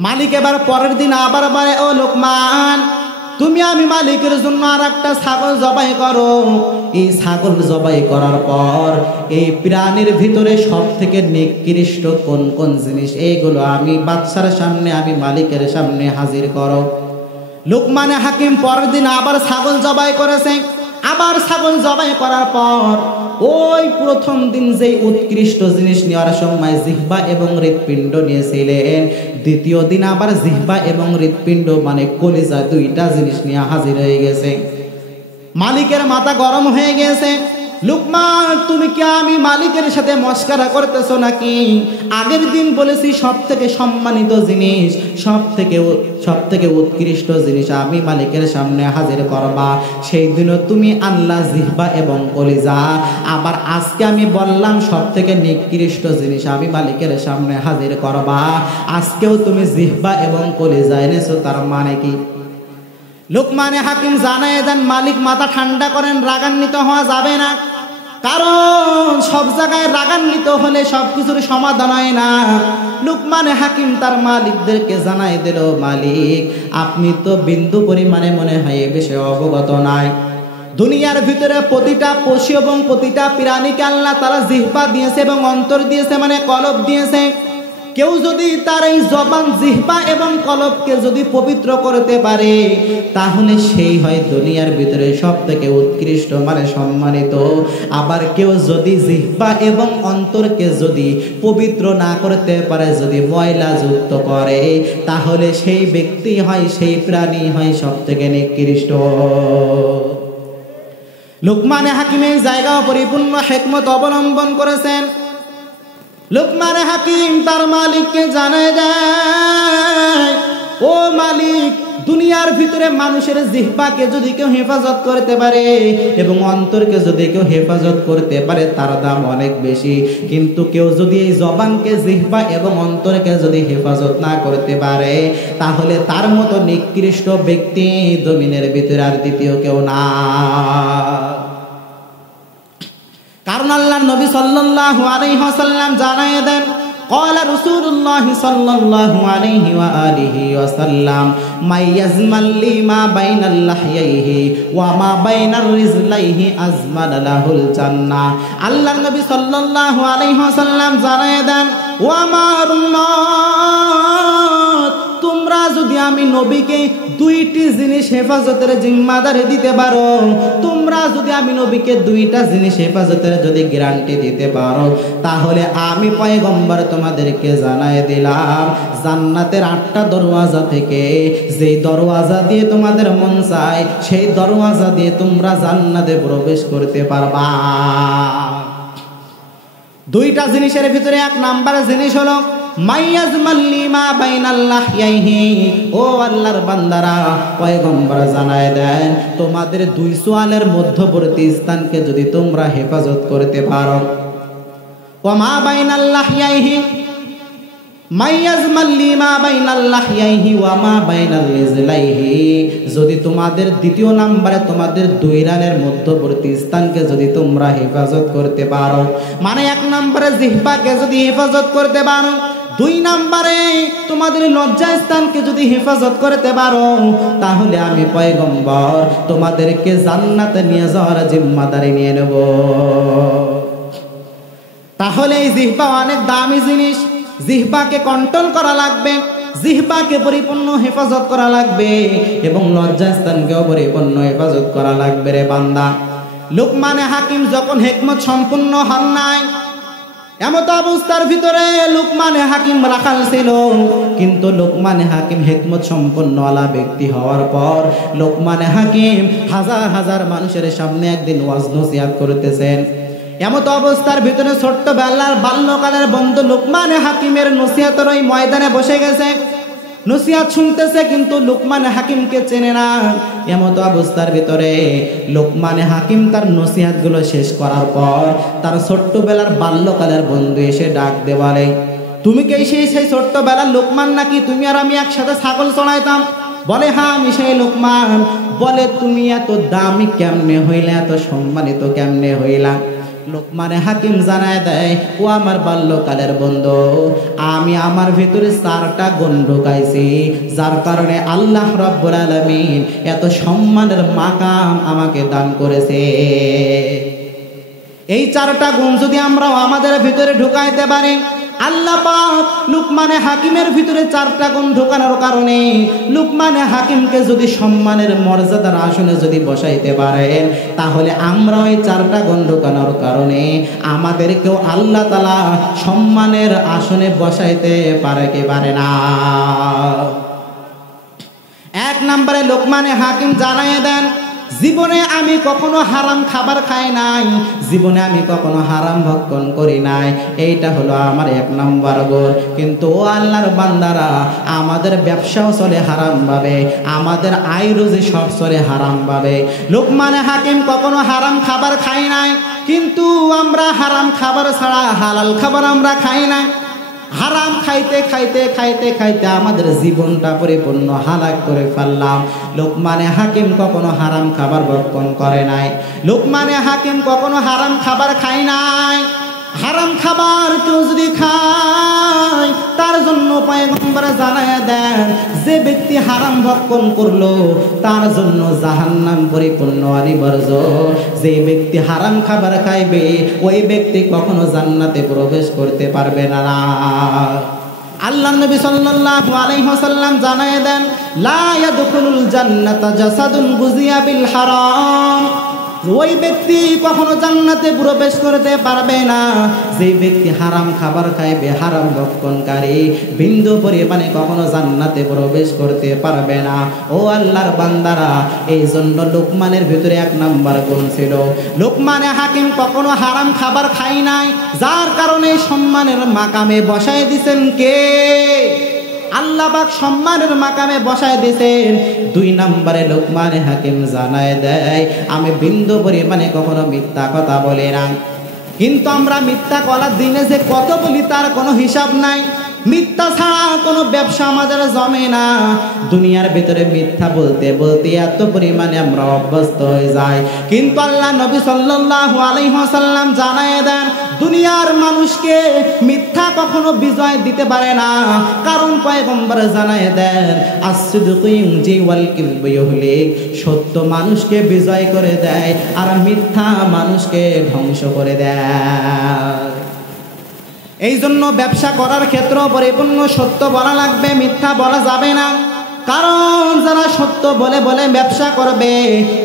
মালিক এবার পরের দিন আবার বলে, ও লোকমান, তুমি আমি মালিকের জন্য আর একটা ছাগল জবাই করো। এই ছাগল জবাই করার পর এই প্রাণীর ভিতরে সব থেকে নিকৃষ্ট কোন কোন জিনিস, এইগুলো আমি বাদশার সামনে, আমি মালিকের সামনে হাজির করো। লোকমানে হাকিম পরের দিন আবার ছাগল জবাই করেছে। আবার ছাগল জবাই করার পর ওই প্রথম দিন যেই উৎকৃষ্ট জিনিস নেওয়ার সময় জিহ্বা এবং হৃৎপিণ্ড নিয়েছিলেন, দ্বিতীয় দিন আবার জিহ্বা এবং হৃৎপিণ্ড মানে কলিজা, দুইটা জিনিস নিয়ে হাজির হয়ে গেছে। মালিকের মাথা গরম হয়ে গেছে। লোকমান, তুমি কি আমি মালিকের সাথে মস্করা করতেছো নাকি? আগের দিন বলেছি সব থেকে সম্মানিত জিনিস, সব থেকে উৎকৃষ্ট জিনিস আমি মালিকের সামনে হাজির করবা, সেই দিনও তুমি আনলা জিহ্বা এবং কলিজা। আবার আজকে আমি বললাম সব থেকে নিকৃষ্ট জিনিস আমি মালিকের সামনে হাজির করবা, আজকেও তুমি জিহ্বা এবং কলিজা এনেছো, তার মানে কি? লোকমানে হাকিম জানায় দেন, মালিক মাথা ঠান্ডা করেন, রাগান্বিত হওয়া যাবে না, কারণ সব জায়গায় রাগান্বিত হলে সবকিছুর সমাধান হয় না। লোকমানে হাকিম তার মালিকদেরকে জানায় দিল, মালিক, আপনি তো বিন্দু পরিমাণে মনে হয় এ বিষয়ে অবগত নাই। দুনিয়ার ভিতরে প্রতিটা পশু এবং প্রতিটা প্রাণীকে আল্লাহ তাআলা জিহ্বা দিয়েছে এবং অন্তর দিয়েছে, মানে কলব দিয়েছে। কেউ যদি তার এই জবান, জিহ্বা এবং কলবকে যদি পবিত্র করতে পারে, তাহলে সেই হয় দুনিয়ার ভিতরে সব থেকে উৎকৃষ্ট, মানে সম্মানিত। আবার কেউ যদি জিহ্বা এবং অন্তরকে যদি পবিত্র না করতে পারে, যদি ময়লা যুক্ত করে, তাহলে সেই ব্যক্তি হয়, সেই প্রাণী হয় সব থেকে নিকৃষ্ট। লোকমানে হাকিম এই জায়গা পরিপূর্ণ হিকমত অবলম্বন করেছেন। লোকমানে হাকিম তার মালিককে জানায় দেয়, ও মালিক, দুনিয়ার ভিতরে মানুষের জিহ্বাকে যদি কেউ হেফাজত করতে পারে এবং অন্তরকে যদি কেউ হেফাজত করতে পারে, তার দাম অনেক বেশি। কিন্তু কেউ যদি এই জবানকে, জিহ্বা এবং অন্তরকে যদি হেফাজত না করতে পারে, তাহলে তার মতো নিকৃষ্ট ব্যক্তি জমিনের ভিতরে আর দ্বিতীয় কেউ না। কারণ আল্লাহর নবী সাল্লাল্লাহু আলাইহি ওয়াসাল্লাম জানায় দেন, ক্বালা রাসূলুল্লাহ সাল্লাল্লাহু আলাইহি ওয়া আলিহি ওয়াসাল্লাম, মাইয়াজমাল লিমা বাইনাল লাহইহি ওয়া মা বাইনার রিজলাইহি আজমাল লাহুল জান্নাহ। আল্লাহর নবী সাল্লাল্লাহু আলাইহি ওয়াসাল্লাম জানায় দেন, ও আমার উম্মত, তোমরা যদি আমি নবীকে দুইটি জিনিস হেফাজতের জিম্মাদারি দিতে পারো, তোমরা যদি আমি নবীকে দুইটা জিনিস হেফাজতের যদি গ্যারান্টি দিতে পারো, তাহলে আমি পয়গম্বর তোমাদেরকে জানায় দিলাম, জান্নাতের 8টা দরওয়াজা থেকে যেই দরওয়াজা দিয়ে তোমাদের মন চায়, সেই দরওয়াজা দিয়ে তোমরা জান্নাতে প্রবেশ করতে পারবা। দুইটা জিনিসের ভিতরে 1 নাম্বারের জিনিস হলো মাইয়াজমাল লিমা বাইনাল লাহইহি। ও আল্লাহর বান্দারা, পয়গম্বর জানায় দেন, তোমাদের দুই সোয়ালের মধ্যবর্তী স্থানকে যদি তোমরা হেফাজত করতে পারো, ওয়া মা বাইনাল লাহইহি, মাইয়াজমাল লিমা বাইনাল লাহইহি ওয়া মা বাইনাল রিজলাইহি, যদি তোমাদের দ্বিতীয় নম্বরে তোমাদের দুই রানের মধ্যবর্তী স্থানকে যদি তোমরা হেফাজত করতে পারো, মানে 1 নম্বরে জিহ্বাকে যদি হেফাজত করতে পারো, 2 নম্বরে তোমাদের লজ্জা স্থানকে যদি হেফাজত করতে পারো, তাহলে আমি পয়গম্বর তোমাদেরকে জান্নাতে নিয়ে যাওয়ার জিম্মাদারি নিয়ে নেব। তাহলে এই জিহ্বা অনেক দামি জিনিস, জিহ্বাকে কন্ট্রোল করা লাগবে, জিহ্বাকে পরিপূর্ণ হেফাজত করা লাগবে এবং লজ্জাস্থানকেও পরিপূর্ণ হেফাজত করা লাগবে রে বান্দা। লোকমানে হাকিম যখন হিকমত সম্পূর্ণ হন নাই, এমত অবস্থার ভিতরে লুকমানে হাকিম রাখাল ছিল, কিন্তু লুকমানে হাকিম হিকমত সম্পন্ন ওয়ালা ব্যক্তি হওয়ার পর লুকমানে হাকিম হাজার হাজার মানুষের সামনে একদিন ওয়াজ নসিহত করতেছেন। এমত অবস্থার ভিতরে ছোট্টবেলার বাল্যকালের বন্ধু লুকমানে হাকিমের নসিহতের ওই ময়দানে বসে গেছে, নসিহত শুনতেছে, কিন্তু লুকমানে হাকিমকে চেনে না। এমত অবস্থার ভিতরে লুকমানে হাকিম তার নসিহতগুলো শেষ করার পর তার ছোট্টবেলার বাল্যকালের বন্ধু এসে ডাক দিয়ে বলে, তুমি কি সেই ছোট্টবেলার লুকমান নাকি? তুমি আর আমি একসাথে ছাগল চড়াইতাম। বলে, হ্যাঁ আমি সেই লুকমান। বলে, তুমি এত দামি কেমনে হইলে, এত সম্মানিত কেমনে হইলা? লুকমানে হাকিম জানায় দেয়, ও আমার বাল্যকালের বন্ধু, আমি আমার ভিতরে 4টা গুণ ঢুকাইছি, যার কারণে আল্লাহ রাব্বুল আলামিন এত সম্মানের মাকাম আমাকে দান করেছে। এই 4টা গুণ যদি আমরাও আমাদের ভিতরে ঢুকাইতে পারি, আল্লাহ পাক লুকমানে হাকিমের ভিতরে 4টা গুণ ঢোকানোর কারণে লুকমানে হাকিমকে যদি সম্মানের মর্যাদার আসনে যদি বসাইতে পারেন, তাহলে আমরা ওই 4টা গুণ ঢোকানোর কারণে আমাদেরকেও আল্লাহ তাআলা সম্মানের আসনে বসাইতে পারে কি পারে না। 1 নম্বরে লুকমানে হাকিম জানাইয়া দেন, জীবনে আমি কখনো হারাম খাবার খাই নাই, জীবনে আমি কখনো হারাম ভক্ষণ করি নাই, এইটা হলো আমার 1 নম্বর গুণ। কিন্তু ও আল্লাহর বান্দারা, আমাদের ব্যবসাও চলে হারাম ভাবে, আমাদের আয় রুজি সব চলে হারাম ভাবে। লুকমানে হাকিম কখনো হারাম খাবার খাই নাই, কিন্তু আমরা হারাম খাবার ছাড়া হালাল খাবার আমরা খাই না। হারাম খাইতে খাইতে খাইতে খাইতে আমাদের জীবনটা পরিপূর্ণ হালাক করে ফেললাম। লুকমানে হাকিম কখনো হারাম খাবার ভক্ষণ করে নাই, লুকমানে হাকিম কখনো হারাম খাবার খায় নাই। হারাম খাবার কেউ যদি খায়, তার জন্য পয়গম্বর জানায়া দেন, যে ব্যক্তি হারাম ভক্ষণ করলো তার জন্য জাহান্নাম পরিপূর্ণ অনিবার্য। যে ব্যক্তি হারাম খাবার খাইবে, ওই ব্যক্তি কখনো জান্নাতে প্রবেশ করতে পারবে না। আল্লাহ নবী সাল্লাল্লাহু আলাইহি ওয়াসাল্লাম জানায়া দেন, লা ইয়াদখুলুল জান্নাতা জাসাদুন গুজিয়া বিল হারাম। ওই ব্যক্তি কখনো জান্নাতে প্রবেশ করতে পারবে না যে ব্যক্তি হারাম খাবার খাইবে, হারাম ভক্ষণকারী বিন্দু পরিমাণে কখনো জান্নাতে প্রবেশ করতে পারবে না। ও আল্লাহর বান্দারা, এই জন্য লুকমানের ভিতরে 1 নম্বর গুণ ছিল, লুকমানে হাকিম কখনো হারাম খাবার খায় নাই, যার কারণে সম্মানের মাকামে বসায় দিছেন কে? আল্লাহ পাক সম্মানের মাকামে বসায় দিয়েছেন। 2 নম্বরে লুকমানে হাকিম জানায় দেয়, আমি বিন্দু পরিমাণে কখনো মিথ্যা কথা বলি না। কিন্তু আমরা মিথ্যা কলার দিনে যে কত বলি তার কোনো হিসাব নাই। মিথ্যা ছাড়া কোনো ব্যবসা আমাদের জমে না। দুনিয়ার ভিতরে মিথ্যা বলতে বলতে এত পরিমাণে আমরা অভ্যস্ত হয়ে যাই। কিন্তু আল্লাহ নবী সাল্লাল্লাহু আলাইহি ওয়াসাল্লাম জানায় দেন, দুনিয়ার মানুষকে মিথ্যা কখনো বিজয় দিতে পারে না। কারণ পয়গম্বর জানায় দেন, as-sidqu yunji wal kidhbu yuhlik, সত্য মানুষকে বিজয় করে দেয় আর মিথ্যা মানুষকে ধ্বংস করে দেয়। এই জন্য ব্যবসা করার ক্ষেত্রে পরিপূর্ণ সত্য বলা লাগবে, মিথ্যা বলা যাবে না। কারণ যারা সত্য বলে বলে ব্যবসা করবে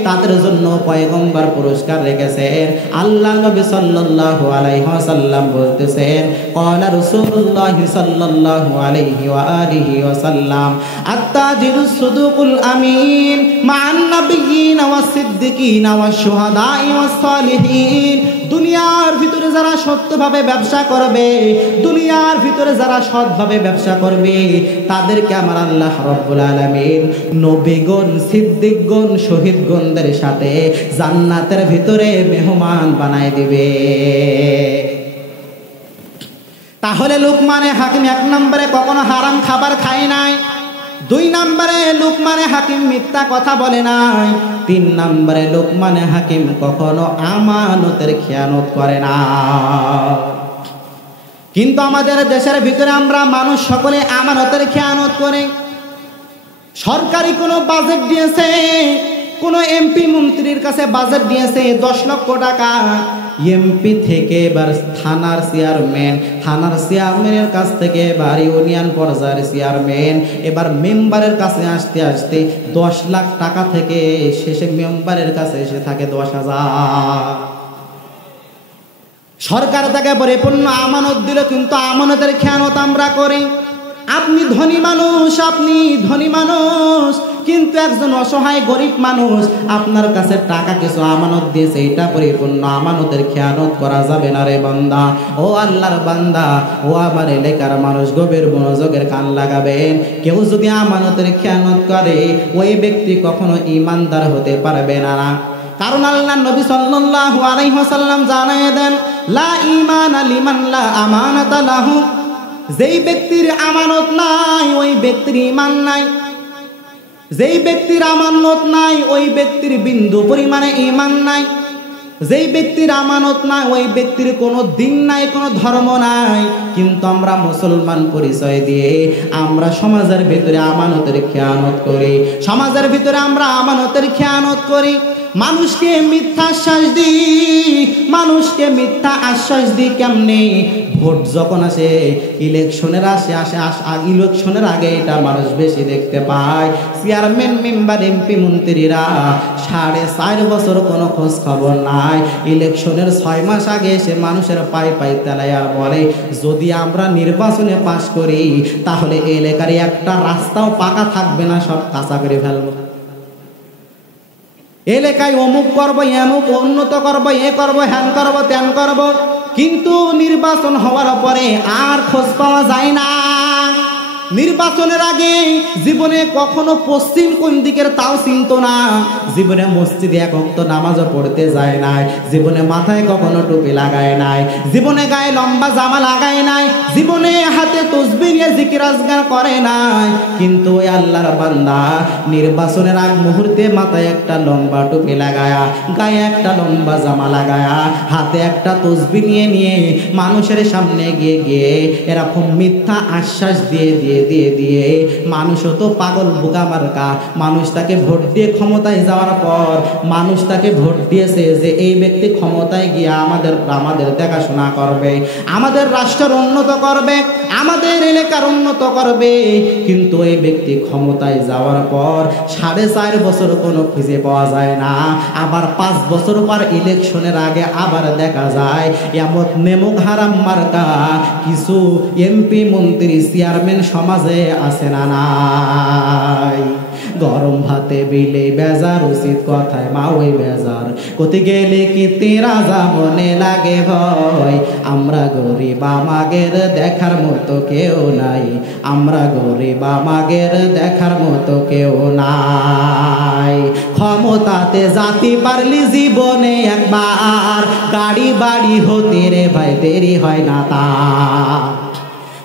তাদের জন্য পয়গম্বর পুরস্কার রেখেছেন। আল্লাহ নবী সাল্লাল্লাহু আলাইহি ওয়াসাল্লাম বলতেছেন, ক্বালা রাসূলুল্লাহ সাল্লাল্লাহু আলাইহি ওয়া আলিহি ওয়াসাল্লাম, আত-তাজিরুস সুদুকুল আমিন মা'আন নাবিয়্যিন ওয়াস সিদ্দিকিন ওয়াশ শুহাদা'i ওয়াস সালিহিন। দুনিয়ার ভিতরে যারা সত্যভাবে ব্যবসা করবে, দুনিয়ার ভিতরে যারা সৎভাবে ব্যবসা করবে, তাদেরকে আমার আল্লাহ রাব্বুল আলামিন নবীগণ, সিদ্দিকগণ, শহীদগণদের সাথে জান্নাতের ভিতরে মেহমান বানায় দিবে। তাহলে লুকমানে হাকিম 1 নম্বরে কখনো হারাম খাবার খায় নাই, 2 নম্বরে লুকমানে হাকিম মিথ্যা কথা বলে নাই, 3 নম্বরে লুকমানে হাকিম কখনো আমানতের খেয়ানত করে না। কিন্তু আমাদের দেশের ভিতরে আমরা মানুষ সকলে আমানতের খেয়ানত করে। সরকারি কোনো বাজেট দিয়েছে, কোনো এমপি মন্ত্রীর কাছে বাজেট দিয়েছে 10 লক্ষ টাকা, এমপি থেকে এবার থানার চেয়ারম্যানের কাছ থেকে এবার ইউনিয়ন পর্যায়ের চেয়ারম্যান, এবার মেম্বারের কাছে আসতে আসতে 10 লাখ টাকা থেকে শেষে মেম্বারের কাছে এসে থাকে 10,000। সরকার তাকে পরিপূর্ণ আমানত দিল, কিন্তু আমানতের খেয়ানত আমরা করি। আপনি ধনী মানুষ, কিন্তু একজন অসহায় গরিব মানুষ আপনার কাছে টাকা কিছু আমানত দিয়েছে, এটা পরিপূর্ণ আমানতের খেয়ানত করা যাবে না রে বান্দা। ও আল্লাহর বান্দা, ও আমার এলাকার মানুষ, গভীর মনোযোগের কান লাগাবেন। কেউ যদি আমানতের খেয়ানত করে ওই ব্যক্তি কখনো ঈমানদার হতে পারবে না। কারণ আল্লাহ নবী সাল্লাল্লাহু আলাইহি ওয়াসাল্লাম জানায় দেন, লা ঈমানা লিমান লা আমানাতা লাহু। যেই ব্যক্তির আমানত নাই ওই ব্যক্তির ঈমান নাই। যেই ব্যক্তির আমানত নাই ওই ব্যক্তির বিন্দু পরিমাণে ঈমান নাই। যেই ব্যক্তির আমানত নাই ওই ব্যক্তির কোনো দিন নাই, কোনো ধর্ম নাই। কিন্তু আমরা মুসলমান পরিচয় দিয়ে আমরা সমাজের ভিতরে আমানতের খেয়ানত করি। সমাজের ভিতরে আমরা আমানতের খেয়ানত করি। মানুষকে মিথ্যা আশ্বাস দিই কেমনে? ভোট যখন আসে, ইলেকশনের ইলেকশনের আগে এটা মানুষ বেশি দেখতে পায়। চেয়ারম্যান, মেম্বার, এমপি, মন্ত্রীরা 4.5 বছর কোনো খোঁজ খবর নাই। ইলেকশনের 6 মাস আগে এসে মানুষের পাই তেলায় আর বলে, যদি আমরা নির্বাচনে পাশ করি তাহলে এলাকার একটা রাস্তাও পাকা থাকবে না, সব কাঁচা করে ফেলবো। এলাকায় অমুক করবো, এমুক উন্নত করবো, এ করবো, হ্যান করবো, ত্যান করবো। কিন্তু নির্বাচন হওয়ার পরে আর খোঁজ পাওয়া যায় না। নির্বাচনের আগে জীবনে কখনো পশ্চিম কোন দিকের তাও চিনতো না। জীবনে মসজিদে এক ওয়াক্ত নামাজও পড়তে যায় নাই। জীবনে মাথায় কখনো টুপি লাগায় নাই। জীবনে গায়ে লম্বা জামা লাগায় নাই। জীবনে হাতে তসবিহ নিয়ে জিকির আজকার করে নাই। কিন্তু ওই আল্লাহর বান্দা নির্বাচনের আগ মুহূর্তে মাথায় একটা লম্বা টুপি লাগায়া, গায়ে একটা লম্বা জামা লাগায়া, হাতে একটা তসবিহ নিয়ে মানুষের সামনে গিয়ে এরকম মিথ্যা আশ্বাস দিয়ে মানুষও তো পাগল বোকা মার্কা। মানুষ তাকে ভোট দিয়ে ক্ষমতায় যাওয়ার পর মানুষ তাকে ভোট দিয়েছে যে এই ব্যক্তি ক্ষমতায় গিয়ে আমাদের দেখাশোনা করবে, আমাদের রাষ্ট্রের উন্নত করবে, আমাদের এলাকার উন্নত করবে। কিন্তু এই ব্যক্তি ক্ষমতায় যাওয়ার পর 4.5 বছর কোনো খুঁজে পাওয়া যায় না। আবার 5 বছর পর ইলেকশনের আগে আবার দেখা যায় এমন নেমুক হারাম মার্কা কিছু এমপি, মন্ত্রী, চেয়ারম্যান সমাজে আছে না নাই? গরম ভাতে বিলে বেজার, উচিত কথায় মা ওই বেজার। কোথে গেলে কি তেরা যা মনে লাগে ভয়। আমরা গরিব, আমাদের দেখার মতো কেউ নাই। আমরা গরিব, আমাদের দেখার মতো কেউ নাই। ক্ষমতাতে জাতি পারলি জীবনে একবার, গাড়ি বাড়ি হতে রে ভাই দেরি হয় না তা।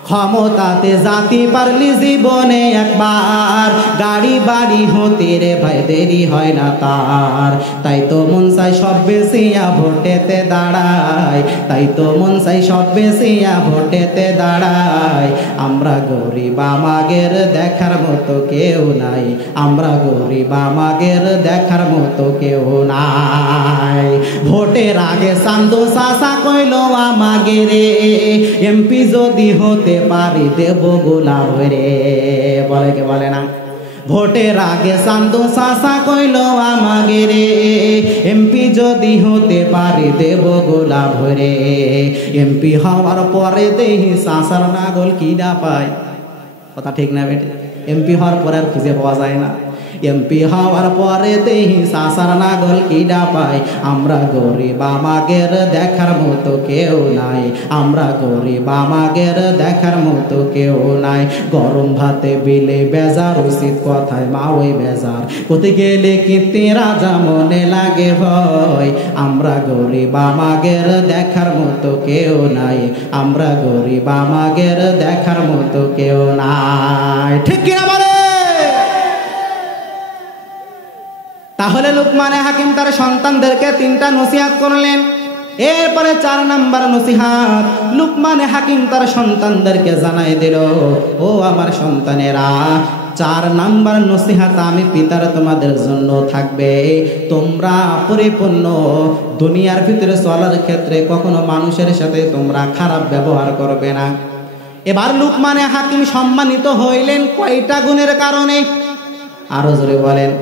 ক্ষমতাতে জাতি পারলি জীবনে একবার, গাড়ি বাড়ি হতে রে ভাই দেরি হয় না তার। তাই তো মন চাই সব বেশিয়া ভোটেতে দাঁড়ায়। তাই তো মন চাই সব বেশিয়া ভোটেতে দাঁড়ায়। আমরা গরিব, আমাদের দেখার মতো কেউ নাই। আমরা গরিব, আমাদের দেখার মতো কেউ নাই। ভোটের আগে চান্দু চাচা কইল আমাগে রে, এমপি যদি হতে পারি দেব গোলাপ রে। বলে কে বলে না? ভোটের আগে চান্দু চাচা কইল আমাগে রে, এমপি যদি হতে পারি দেব গোলাপ রে। এমপি হওয়ার পরে দেহি চাচার নাগল কিনা পায়। কথা ঠিক না বেটে? এমপি হওয়ার পরে আর খুঁজে পাওয়া যায় না। এমপি হওয়ার পরে দেহি চাচার নাগল কিনা পায়। আমরা গরিব, আমাদের দেখার মতো কেউ নাই। আমরা গরিব, আমাদের দেখার মতো কেউ নাই। গরম ভাতে বিলে বেজার, উচিত কথায় মা ওই বেজার। কোথায় গেলে কি তেরা যা মনে লাগে ভয়। আমরা গরিব, আমাদের দেখার মতো কেউ নাই। আমরা গরিব, আমাদের দেখার মতো কেউ নাই। ঠিক কিনা বলে? তাহলে লুকমানে হাকিম তার সন্তানদেরকে 3টা নসিহত করলেন। এরপরে 4 নাম্বার নসিহত লুকমানে হাকিম তার সন্তানদেরকে জানাই দিল, ও আমার সন্তানেরা, 4 নাম্বার নসিহত আমি পিতার তোমাদের জন্য থাকবে। তোমরা পরিপূর্ণ দুনিয়ার ভিতরে চলার ক্ষেত্রে কখনো মানুষের সাথে তোমরা খারাপ ব্যবহার করবে না। এবার লুকমানে হাকিম সম্মানিত হইলেন কয়টা গুণের কারণে? আরো জোরে বলেন।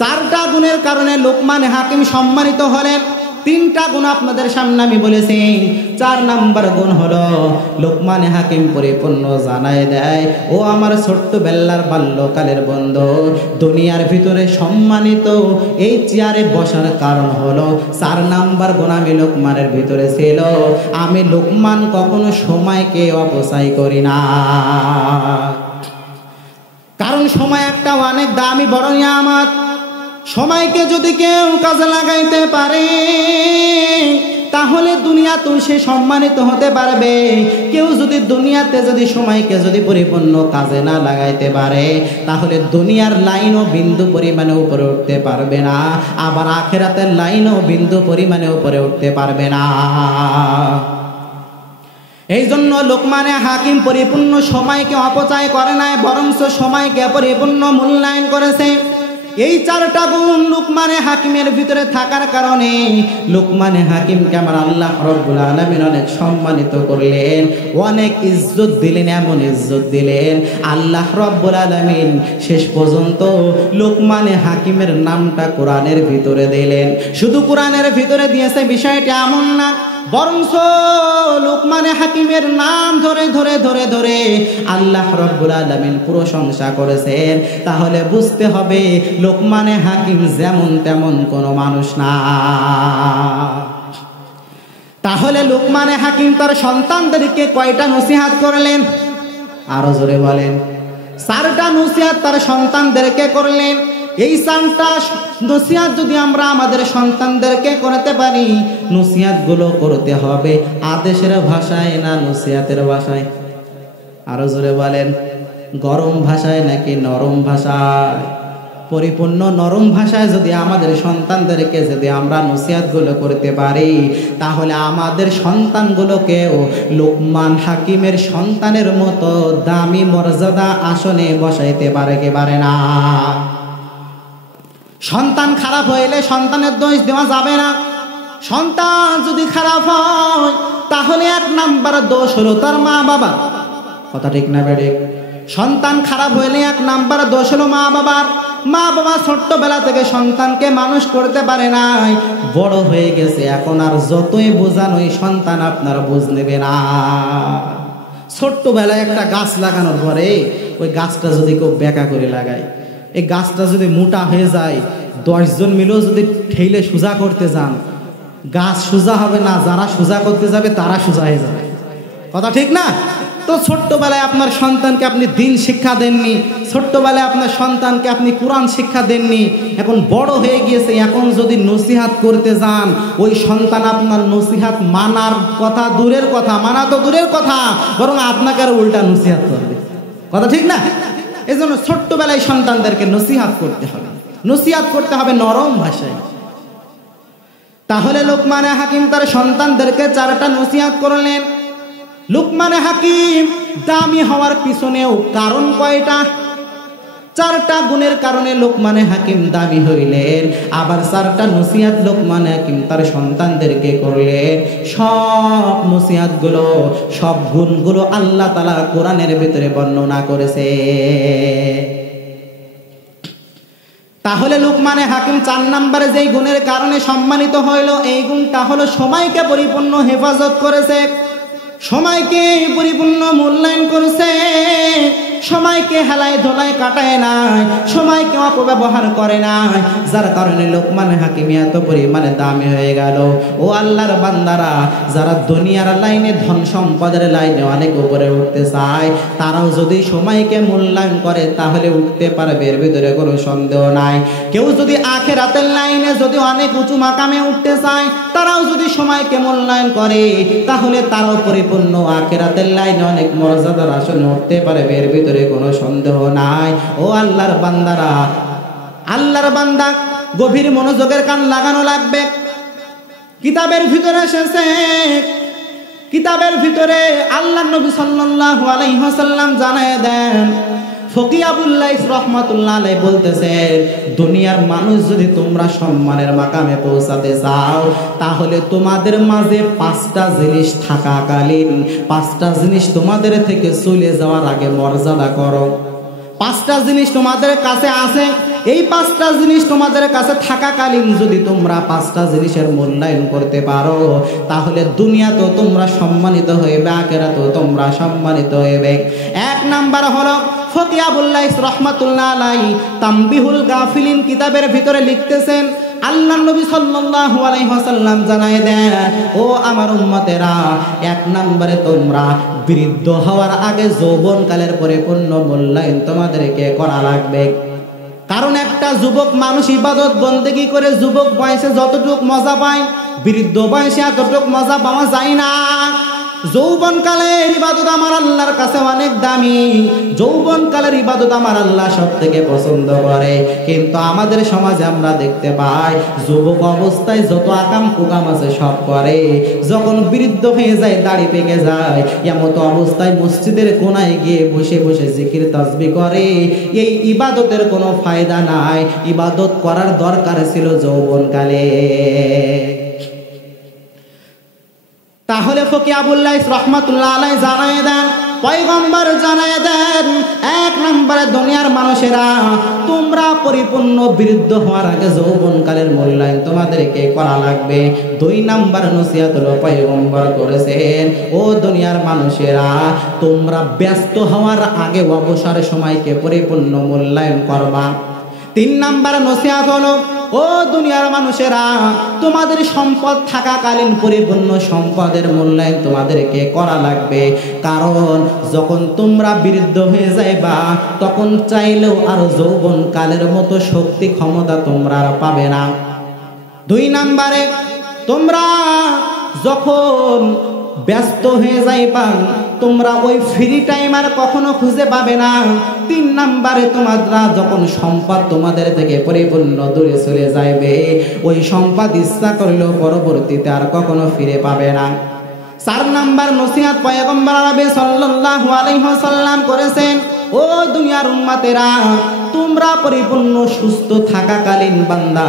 4টা গুণের কারণে লুকমান হাকিম সম্মানিত হলেন। 3টা তিনটা গুণ আপনাদের সামনে আমি বলেছি। 4 নাম্বার গুণ হলো লোকমান হাকিম পরিপূর্ণ জানায় দেয়, ও আমার ছোট্ট বেল্লার বাল্যকালের বন্ধু, দুনিয়ার ভিতরে সম্মানিত এই চেয়ারে বসার কারণ হলো 4 নাম্বার গুণ আমি লোকমানের ভিতরে ছিল। আমি লোকমান কখনো সময়কে অপচয় করি না, কারণ সময় একটা অনেক দামি বড় নিয়ামত। সময়কে যদি কেউ কাজে লাগাইতে পারে তাহলে দুনিয়াতেও সে সম্মানিত হতে পারবে। কেউ যদি দুনিয়াতে যদি সময়কে যদি পরিপূর্ণ কাজে না লাগাইতে পারে তাহলে দুনিয়ার লাইনও বিন্দু পরিমাণে উপরে উঠতে পারবে না, আবার আখিরাতের লাইনও বিন্দু পরিমাণে উপরে উঠতে পারবে না। এই জন্য লোকমানে হাকিম পরিপূর্ণ সময়কে অপচয় করে নাই, বরঞ্চ সময়কে পরিপূর্ণ মূল্যায়ন করেছে। এই 4টা গুণ লোকমানে হাকিমের ভিতরে থাকার কারণে লোকমানে হাকিমকে আমার আল্লাহ রাব্বুল আলামিন অনেক সম্মানিত করলেন, অনেক ইজ্জত দিলেন, এমন ইজ্জত দিলেন আল্লাহ রাব্বুল আলামিন শেষ পর্যন্ত লোকমানে হাকিমের নামটা কোরআনের ভিতরে দিলেন। শুধু কোরআনের ভিতরে দিয়েছে বিষয়টা এমন না, বরঞ্চ লোকমানে হাকিমের নাম ধরে ধরে ধরে ধরে আল্লাহ রাব্বুল আলামিন প্রশংসা করেছেন। তাহলে বুঝতে হবে লোকমানে হাকিম যেমন তেমন কোনো মানুষ না। তাহলে লোকমানে হাকিম তার সন্তানদেরকে কয়টা নসিহত করলেন? আরো জোরে বলেন। 4টা নসিহত তার সন্তানদেরকে করলেন। এই 4টা নসিহত যদি আমরা আমাদের সন্তানদেরকে করতে পারি, নসিহতগুলো করতে হবে আদেশের ভাষায় না নসিহতের ভাষায়? আরো জোরে বলেন। গরম ভাষায় নাকি নরম ভাষায়? পরিপূর্ণ নরম ভাষায় যদি আমাদের সন্তানদেরকে যদি আমরা নসিহতগুলো করতে পারি তাহলে আমাদের সন্তানগুলোকেও লোকমান হাকিমের সন্তানের মতো দামি মর্যাদা আসনে বসাইতে পারে কি পারে না? সন্তান খারাপ হইলে সন্তানের দোষ দেওয়া যাবে না। সন্তান যদি খারাপ হয় তাহলে 1 নাম্বার দোষ হলো তার মা বাবা। কথা ঠিক না বেড়ে? সন্তান খারাপ হইলে 1 নাম্বার দোষ হলো মা বাবার। মা বাবা ছোট্টবেলা থেকে সন্তানকে মানুষ করতে পারে নাই, বড় হয়ে গেছে, এখন আর যতই বোঝানোই সন্তান আপনার বুঝ নেবে না। ছোট্টবেলায় একটা গাছ লাগানোর পরে ওই গাছটা যদি কেউ বেঁকা করে লাগায়, এই গাছটা যদি মোটা হয়ে যায়, 10 জন মিলেও যদি ঠেলে সোজা করতে যান, গাছ সোজা হবে না, যারা সোজা করতে যাবে তারা সোজা হয়ে যাবে। কথা ঠিক না? তো ছোট্টবেলায় আপনার সন্তানকে আপনি দিন শিক্ষা দেননি, ছোট্টবেলায় আপনার সন্তানকে আপনি কোরআন শিক্ষা দেননি, এখন বড় হয়ে গিয়েছে, এখন যদি নসিহাত করতে যান ওই সন্তান আপনার নসিহাত মানার কথা দূরের কথা, মানা তো দূরের কথা, বরং আপনাকে আর উল্টা নসিহাত করবে। কথা ঠিক না? এই জন্য ছোট্টবেলায় সন্তানদেরকে নসিহাত করতে হবে, নসিহাত করতে হবে নরম ভাষায়। তাহলে লোকমানে হাকিম তার সন্তানদেরকে 4টা নসিহাত করলেন। লোকমানে হাকিম দামি হওয়ার পিছনেও কারণ কয়টা? 4টা গুণের কারণে লোকমানে হাকিম দামি হইলেন। আবার 4টা নসিহাত লোকমানে হাকিম তার সন্তানদেরকে করলেন। সব নসিহাতগুলো, সব গুণগুলো আল্লাহ তাআলা কোরআনের ভিতরে বর্ণনা করেছে। তাহলে লোকমানে হাকিম 4 নম্বরে যেই গুণের কারণে সম্মানিত হইল, এই গুণটা হলো সময়কে পরিপূর্ণ হেফাজত করেছে, সময়কে পরিপূর্ণ মূল্যায়ন করেছে, সময়কে হেলায় ধোলায় কাটায় নাই, সময়কে অপব্যবহার করে নাই, যার কারণে লোকমানে হাকিম এত পরিমাণে দামি হয়ে গেল। ও আল্লাহর বান্দারা, যারা দুনিয়ার লাইনে ধন সম্পদের লাইনে অনেক উপরে উঠতে চায়, তারাও যদি সময়কে মূল্যায়ন করে তাহলে উঠতে পারবে, এর ভিতরে কোনো সন্দেহ নাই। কেউ যদি আখিরাতের লাইনে যদি অনেক উঁচু মাকামে উঠতে চায়, তারাও যদি সময়কে মূল্যায়ন করে তাহলে তারাও পরিপূর্ণ আখিরাতের লাইনে অনেক মর্যাদার আসনে উঠতে পারবে, এর ভিতরে কোনো সন্দেহ নাই। ও আল্লাহর বান্দারা, আল্লাহর বান্দা গভীর মনোযোগের কান লাগানো লাগবে। কিতাবের ভিতরে এসেছে, কিতাবের ভিতরে আল্লাহর নবী সাল্লাল্লাহু আলাইহি ওয়াসাল্লাম জানায় দেন, ফকি আবুল লাইস রাহমাতুল্লাহ আলাইহি বলতেছে, দুনিয়ার মানুষ যদি তোমরা সম্মানের মাকামে পৌঁছাতে চাও তাহলে তোমাদের মাঝে 5টা জিনিস থাকাকালীন 5টা জিনিস তোমাদের থেকে চলে যাওয়ার আগে মর্যাদা করো। 5টা জিনিস তোমাদের কাছে আছে, এই 5টা জিনিস তোমাদের কাছে থাকাকালীন যদি তোমরা 5টা জিনিসের মূল্যায়ন করতে পারো, তাহলে দুনিয়া তো তোমরা সম্মানিত হইবে, আখিরাতেও তোমরা সম্মানিত হইবে। 1 নাম্বার হলো ফকি আবুল লাইস রাহমাতুল্লাহ আলাইহি তামবিহুল গাফিলিন কিতাবের ভিতরে লিখতেছেন, আল্লাহর নবী সাল্লাল্লাহু আলাইহি ওয়াসাল্লাম জানায় দেন, ও আমার উম্মতেরা, 1 নম্বরে তোমরা বৃদ্ধ হওয়ার আগে যৌবনকালের পরিপূর্ণ মূল্যায়ন তোমাদেরকে করা লাগবে। কারণ একটা যুবক মানুষ ইবাদত বন্দেগী করে যুবক বয়সে যতটুকু মজা পায়, বৃদ্ধ বয়সে এতটুকু মজা পাওয়া যায় না। যৌবনকালের ইবাদত আমার আল্লাহর কাছে অনেক দামি, যৌবনকালের ইবাদত আমার আল্লাহ সবথেকে পছন্দ করে। কিন্তু আমাদের সমাজে আমরা দেখতে পাই যুবক অবস্থায় যত আকাম কুকাম আছে সব করে, যখন বৃদ্ধ হয়ে যায়, দাড়ি পেকে যায়, এমতো অবস্থায় মসজিদের কোনায় গিয়ে বসে বসে জিকির তাসবিহ করে। এই ইবাদতের কোনো ফায়দা নাই, ইবাদত করার দরকার ছিল যৌবনকালে। তাহলে ফকি আবুল লাইস রাহমাতুল্লাহ আলাইহি জানায় দেন, পয়গম্বর জানায় দেন, 1 নম্বরে দুনিয়ার মানুষেরা তোমরা পরিপূর্ণ বৃদ্ধ হওয়ার আগে যৌবনকালের মূল্যায়ন তোমাদেরকে করা লাগবে। 2 নম্বর নসিহত হলো পয়গম্বর করেছেন, ও দুনিয়ার মানুষেরা তোমরা ব্যস্ত হওয়ার আগে অবসর সময়কে পরিপূর্ণ মূল্যায়ন করবা। 3 নম্বর নসিহত হলো, ও দুনিয়ার মানুষেরা তোমাদের সম্পদ থাকাকালীন পরিপূর্ণ সম্পদের মূল্যায়ন তোমাদেরকে করা লাগবে। কারণ যখন তোমরা বৃদ্ধ হয়ে যাইবা, তখন চাইলেও আর যৌবন কালের মতো শক্তি ক্ষমতা তোমরা আর পাবে না। 2 নম্বরে তোমরা যখন ব্যস্ত হয়ে যাইবা, তোমরা ওই ফ্রি টাইম আর কখনো খুঁজে পাবে না। 3 নম্বরে তোমরা যখন সম্পদ তোমাদের থেকে পরিপূর্ণ দূরে চলে যাইবে, ওই সম্পদ ইচ্ছা করলেও পরবর্তীতে আর কখনো ফিরে পাবে না। 4 নম্বর নসিহত পয়গম্বর আরবি সাল্লাল্লাহু আলাইহি ওয়াসাল্লাম করেছেন, ও দুনিয়ার উম্মতেরা তোমরা পরিপূর্ণ সুস্থ থাকাকালীন বান্দা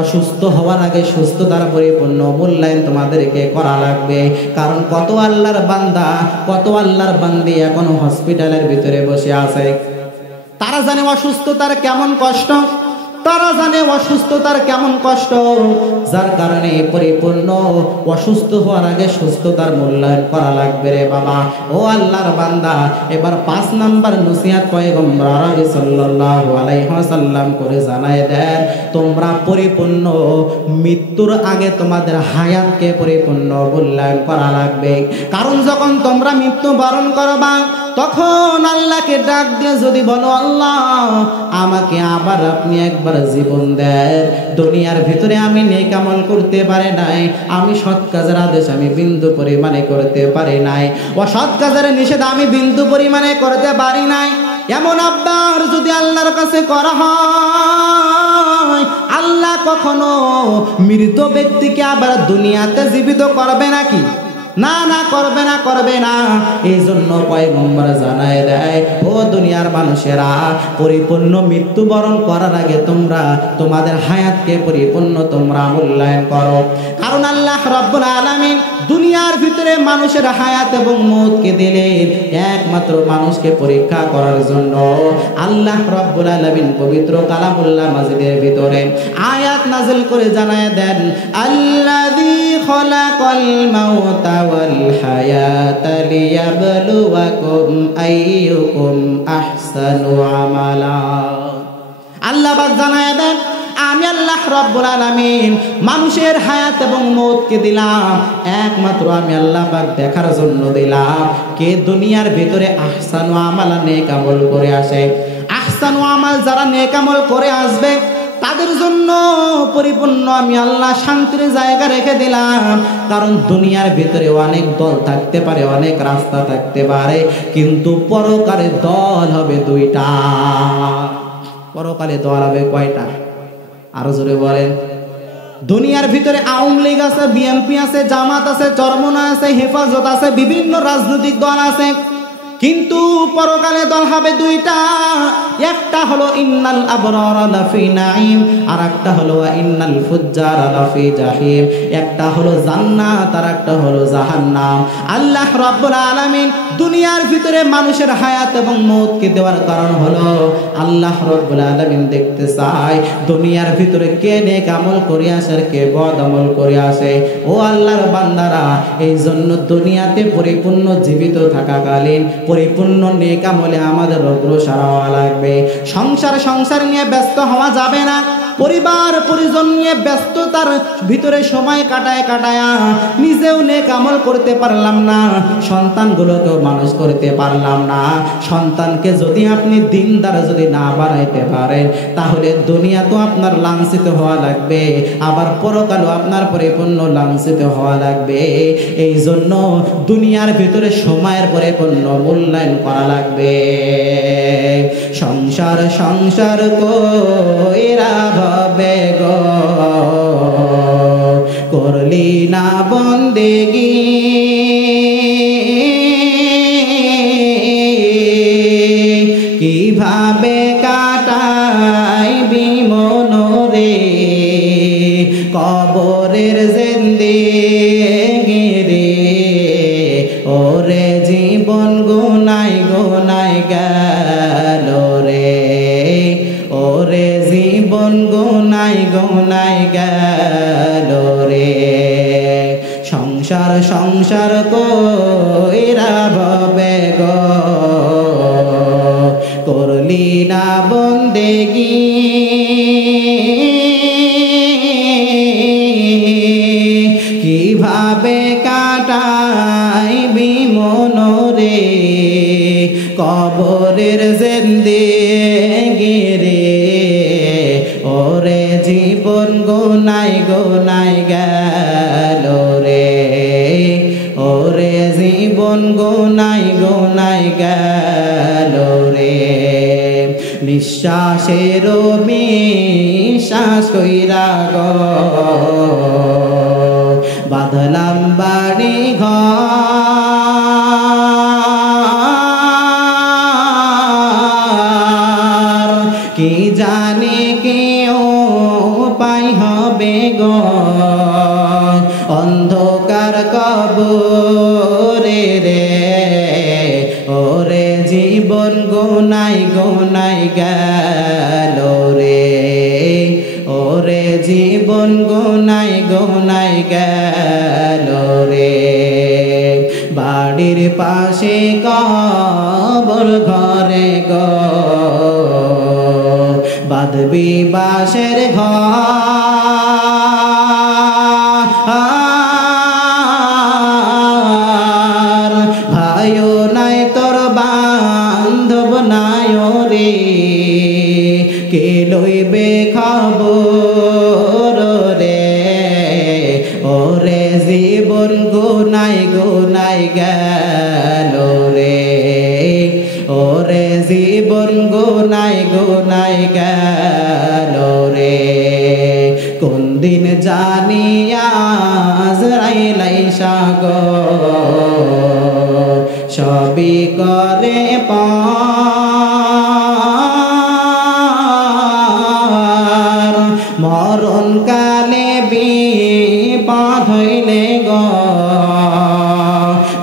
অসুস্থ হওয়ার আগে সুস্থতার পরিপূর্ণ মূল্যায়ন তোমাদেরকে করা লাগবে। কারণ কত আল্লাহর বান্দা, কত আল্লাহর বান্দি এখনো হসপিটালের ভিতরে বসে আছে। তারা জানে অসুস্থতার কেমন কষ্ট, তারা জানে অসুস্থতার কেমন কষ্ট, যার কারণে পরিপূর্ণ অসুস্থ হওয়ার আগে সুস্থতার মূল্যায়ন করা লাগবে রে বাবা। ও আল্লাহর বান্দা, এবার 5 নম্বর নসিহত পয়গম্বর আরবি সাল্লাল্লাহু আলাইহি ওয়াসাল্লাম করে জানায় দেন, তোমরা পরিপূর্ণ মৃত্যুর আগে তোমাদের হায়াতকে পরিপূর্ণ মূল্যায়ন করা লাগবে। কারণ যখন তোমরা মৃত্যু বরণ করবা, তখন আল্লাহকে ডাক দিয়ে যদি বলো, আল্লাহ আমাকে আবার আপনি একবার জীবন দেন, দুনিয়ার ভিতরে আমি নেক আমল করতে পারি নাই, আমি সৎ কাজের আদেশ আমি বিন্দু পরিমাণে করতে পারি নাই, অসৎ কাজের নিষেধ আমি বিন্দু পরিমাণে করতে পারি নাই, এমন আবদার যদি আল্লাহর কাছে করা হয়, আল্লাহ কখনো মৃত ব্যক্তিকে আবার দুনিয়াতে জীবিত করবে নাকি? না না, করবে না, করবে না। এই জন্য পয়গম্বর জানায় দেয়, ও দুনিয়ার মানুষেরা পরিপূর্ণ মৃত্যুবরণ করার আগে তোমরা তোমাদের হায়াতকে পরিপূর্ণ তোমরা মূল্যায়ন করো। কারণ আল্লাহ রাব্বুল আলামিন দুনিয়ার ভিতরে মানুষের হায়াত এবং মৌতকে দিলেন একমাত্র মানুষকে পরীক্ষা করার জন্য। আল্লাহ রাব্বুল আলামিন পবিত্র কালামুল্লাহ মাজিদের ভিতরে আয়াত নাযিল করে জানায় দেন, আল্লাযী খালাকাল মাউতা ওয়াল হায়াতা লিয়াবলুয়াকুম আইয়ুকুম আহসানু আমালা। আল্লাহ পাক জানায় দেন, আমি আল্লাহ রাব্বুল আলামিন মানুষের হায়াত এবং মৌতকে দিলাম একমাত্র আমি আল্লাহ পাক দেখার জন্য দিলাম, কে দুনিয়ার ভিতরে আহসানু আমালা নেক আমল করে আসে। আহসানু আমাল যারা নেক আমল করে আসবে, তাদের জন্য পরিপূর্ণ আমি আল্লাহ শান্তির জায়গা রেখে দিলাম। কারণ দুনিয়ার ভিতরে অনেক দল থাকতে পারে, অনেক রাস্তা থাকতে পারে, কিন্তু পরকালে দল হবে 2টা। পরকালে দল হবে কয়টা? আরো জোরে বলেন। দুনিয়ার ভিতরে আওয়ামী লীগ আছে, বিএনপি আছে, জামাত আছে, চরমনা আছে, হেফাজত আছে, বিভিন্ন রাজনৈতিক দল আছে, কিন্তু পরকালে দল হবে দুইটা, একটা হলো ইন্নাল আবরারা লাফি নাঈম, আর একটা হলো ইন্নাল ফুজ্জারা লাফি জাহিম। একটা হলো জান্নাত আর একটা হলো জাহান্নাম। আল্লাহ রাব্বুল আলামিন দুনিয়ার ভিতরে মানুষের হায়াত এবং মৌতকে দেওয়ার কারণ হলো আল্লাহ রাব্বুল আলামিন দেখতে চায় দুনিয়ার ভিতরে কে নেক আমল করে আসে আর কে বদ আমল করে আসে। ও আল্লাহর বান্দারা, এই জন্য দুনিয়াতে পরিপূর্ণ জীবিত থাকাকালীন পরিপূর্ণ নেক আমলে আমাদের অগ্রসর হওয়া লাগবে। সংসার নিয়ে ব্যস্ত হওয়া যাবে না। পরিবার পরিজন নিয়ে ব্যস্ততার ভিতরে সময় কাটায় নিজেও নেক আমল করতে পারলাম না, সন্তানগুলোকেও মানুষ করতে পারলাম না। সন্তানকে যদি আপনি দিনদার যদি না বানাইতে পারেন, তাহলে দুনিয়া তো আপনার লাঞ্ছিত হওয়া লাগবে, আবার পরকালও আপনার পরিপূর্ণ লাঞ্ছিত হওয়া লাগবে। এই জন্য দুনিয়ার ভিতরে সময়ের পরিপূর্ণ মূল্যায়ন করা লাগবে। সংসার কইরা ভাবে গো, করলি না বন্দেগি, কিভাবে কাটাইবি মনরে, কবরের জিন্দেগি রে, ওরে জীবন গুনাই গুনাই গেল রে, ওরে জীবন গুনাই গুনাই গেল রে। সংসার কইরা ভবে গো, করলি না বন্দেগি, কিভাবে কাটাইবি মনরে, কবরের জিন্দেগি রে, ওরে জীবন গুনাই গুনাই গেল রে, ওরে জীবন গুনাই গুনাই গেল রে। নিঃশ্বাসের বিশ্বাস কইরা গো, বাঁধলাম বাড়ি ঘর, কি জানি কেউ পাই হবে গো, অন্ধকার কবরে রে, ওরে জীবন গুনাই গুনাই গেল রে, ওরে জীবন গুনাই গুনাই গেল রে। বাড়ির পাশে কবর ঘরে গো, বাঁধবি বাঁশের ঘর, ভাইও নাই তোর বান্ধব নাই রে, কে লইবে খবর রে, ওরে জীবন গুনাই গুনাই গেল রে, ওরে জীবন গুনাই গুনাই গেল রে। কোন দিন জানি আজরাইল আইসা গো, সবই করে পার, মরণ কালে বিপদ হইলে গো,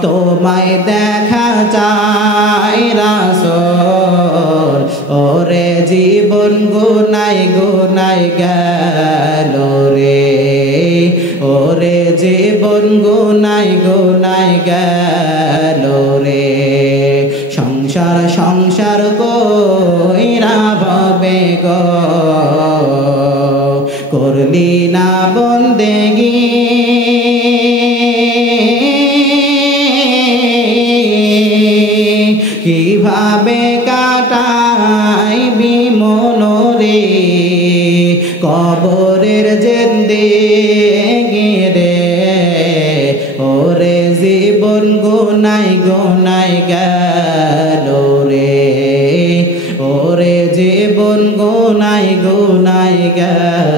তোমায় দেখা চাই রাসূল, ওরে জীবন গুনাই গুনাই গেল রে, ওরে জীবন গুনাই গুনাই গেল রে। সংসার কইরা ভবে গো, করলি না বন্দেগি, কিভাবে কাটাইবি মনরে, কবরের জিন্দেগি রে, ওরে জীবন গুনাই গুনাই গেল রে, ওরে জীবন গুনাই গুনাই গেল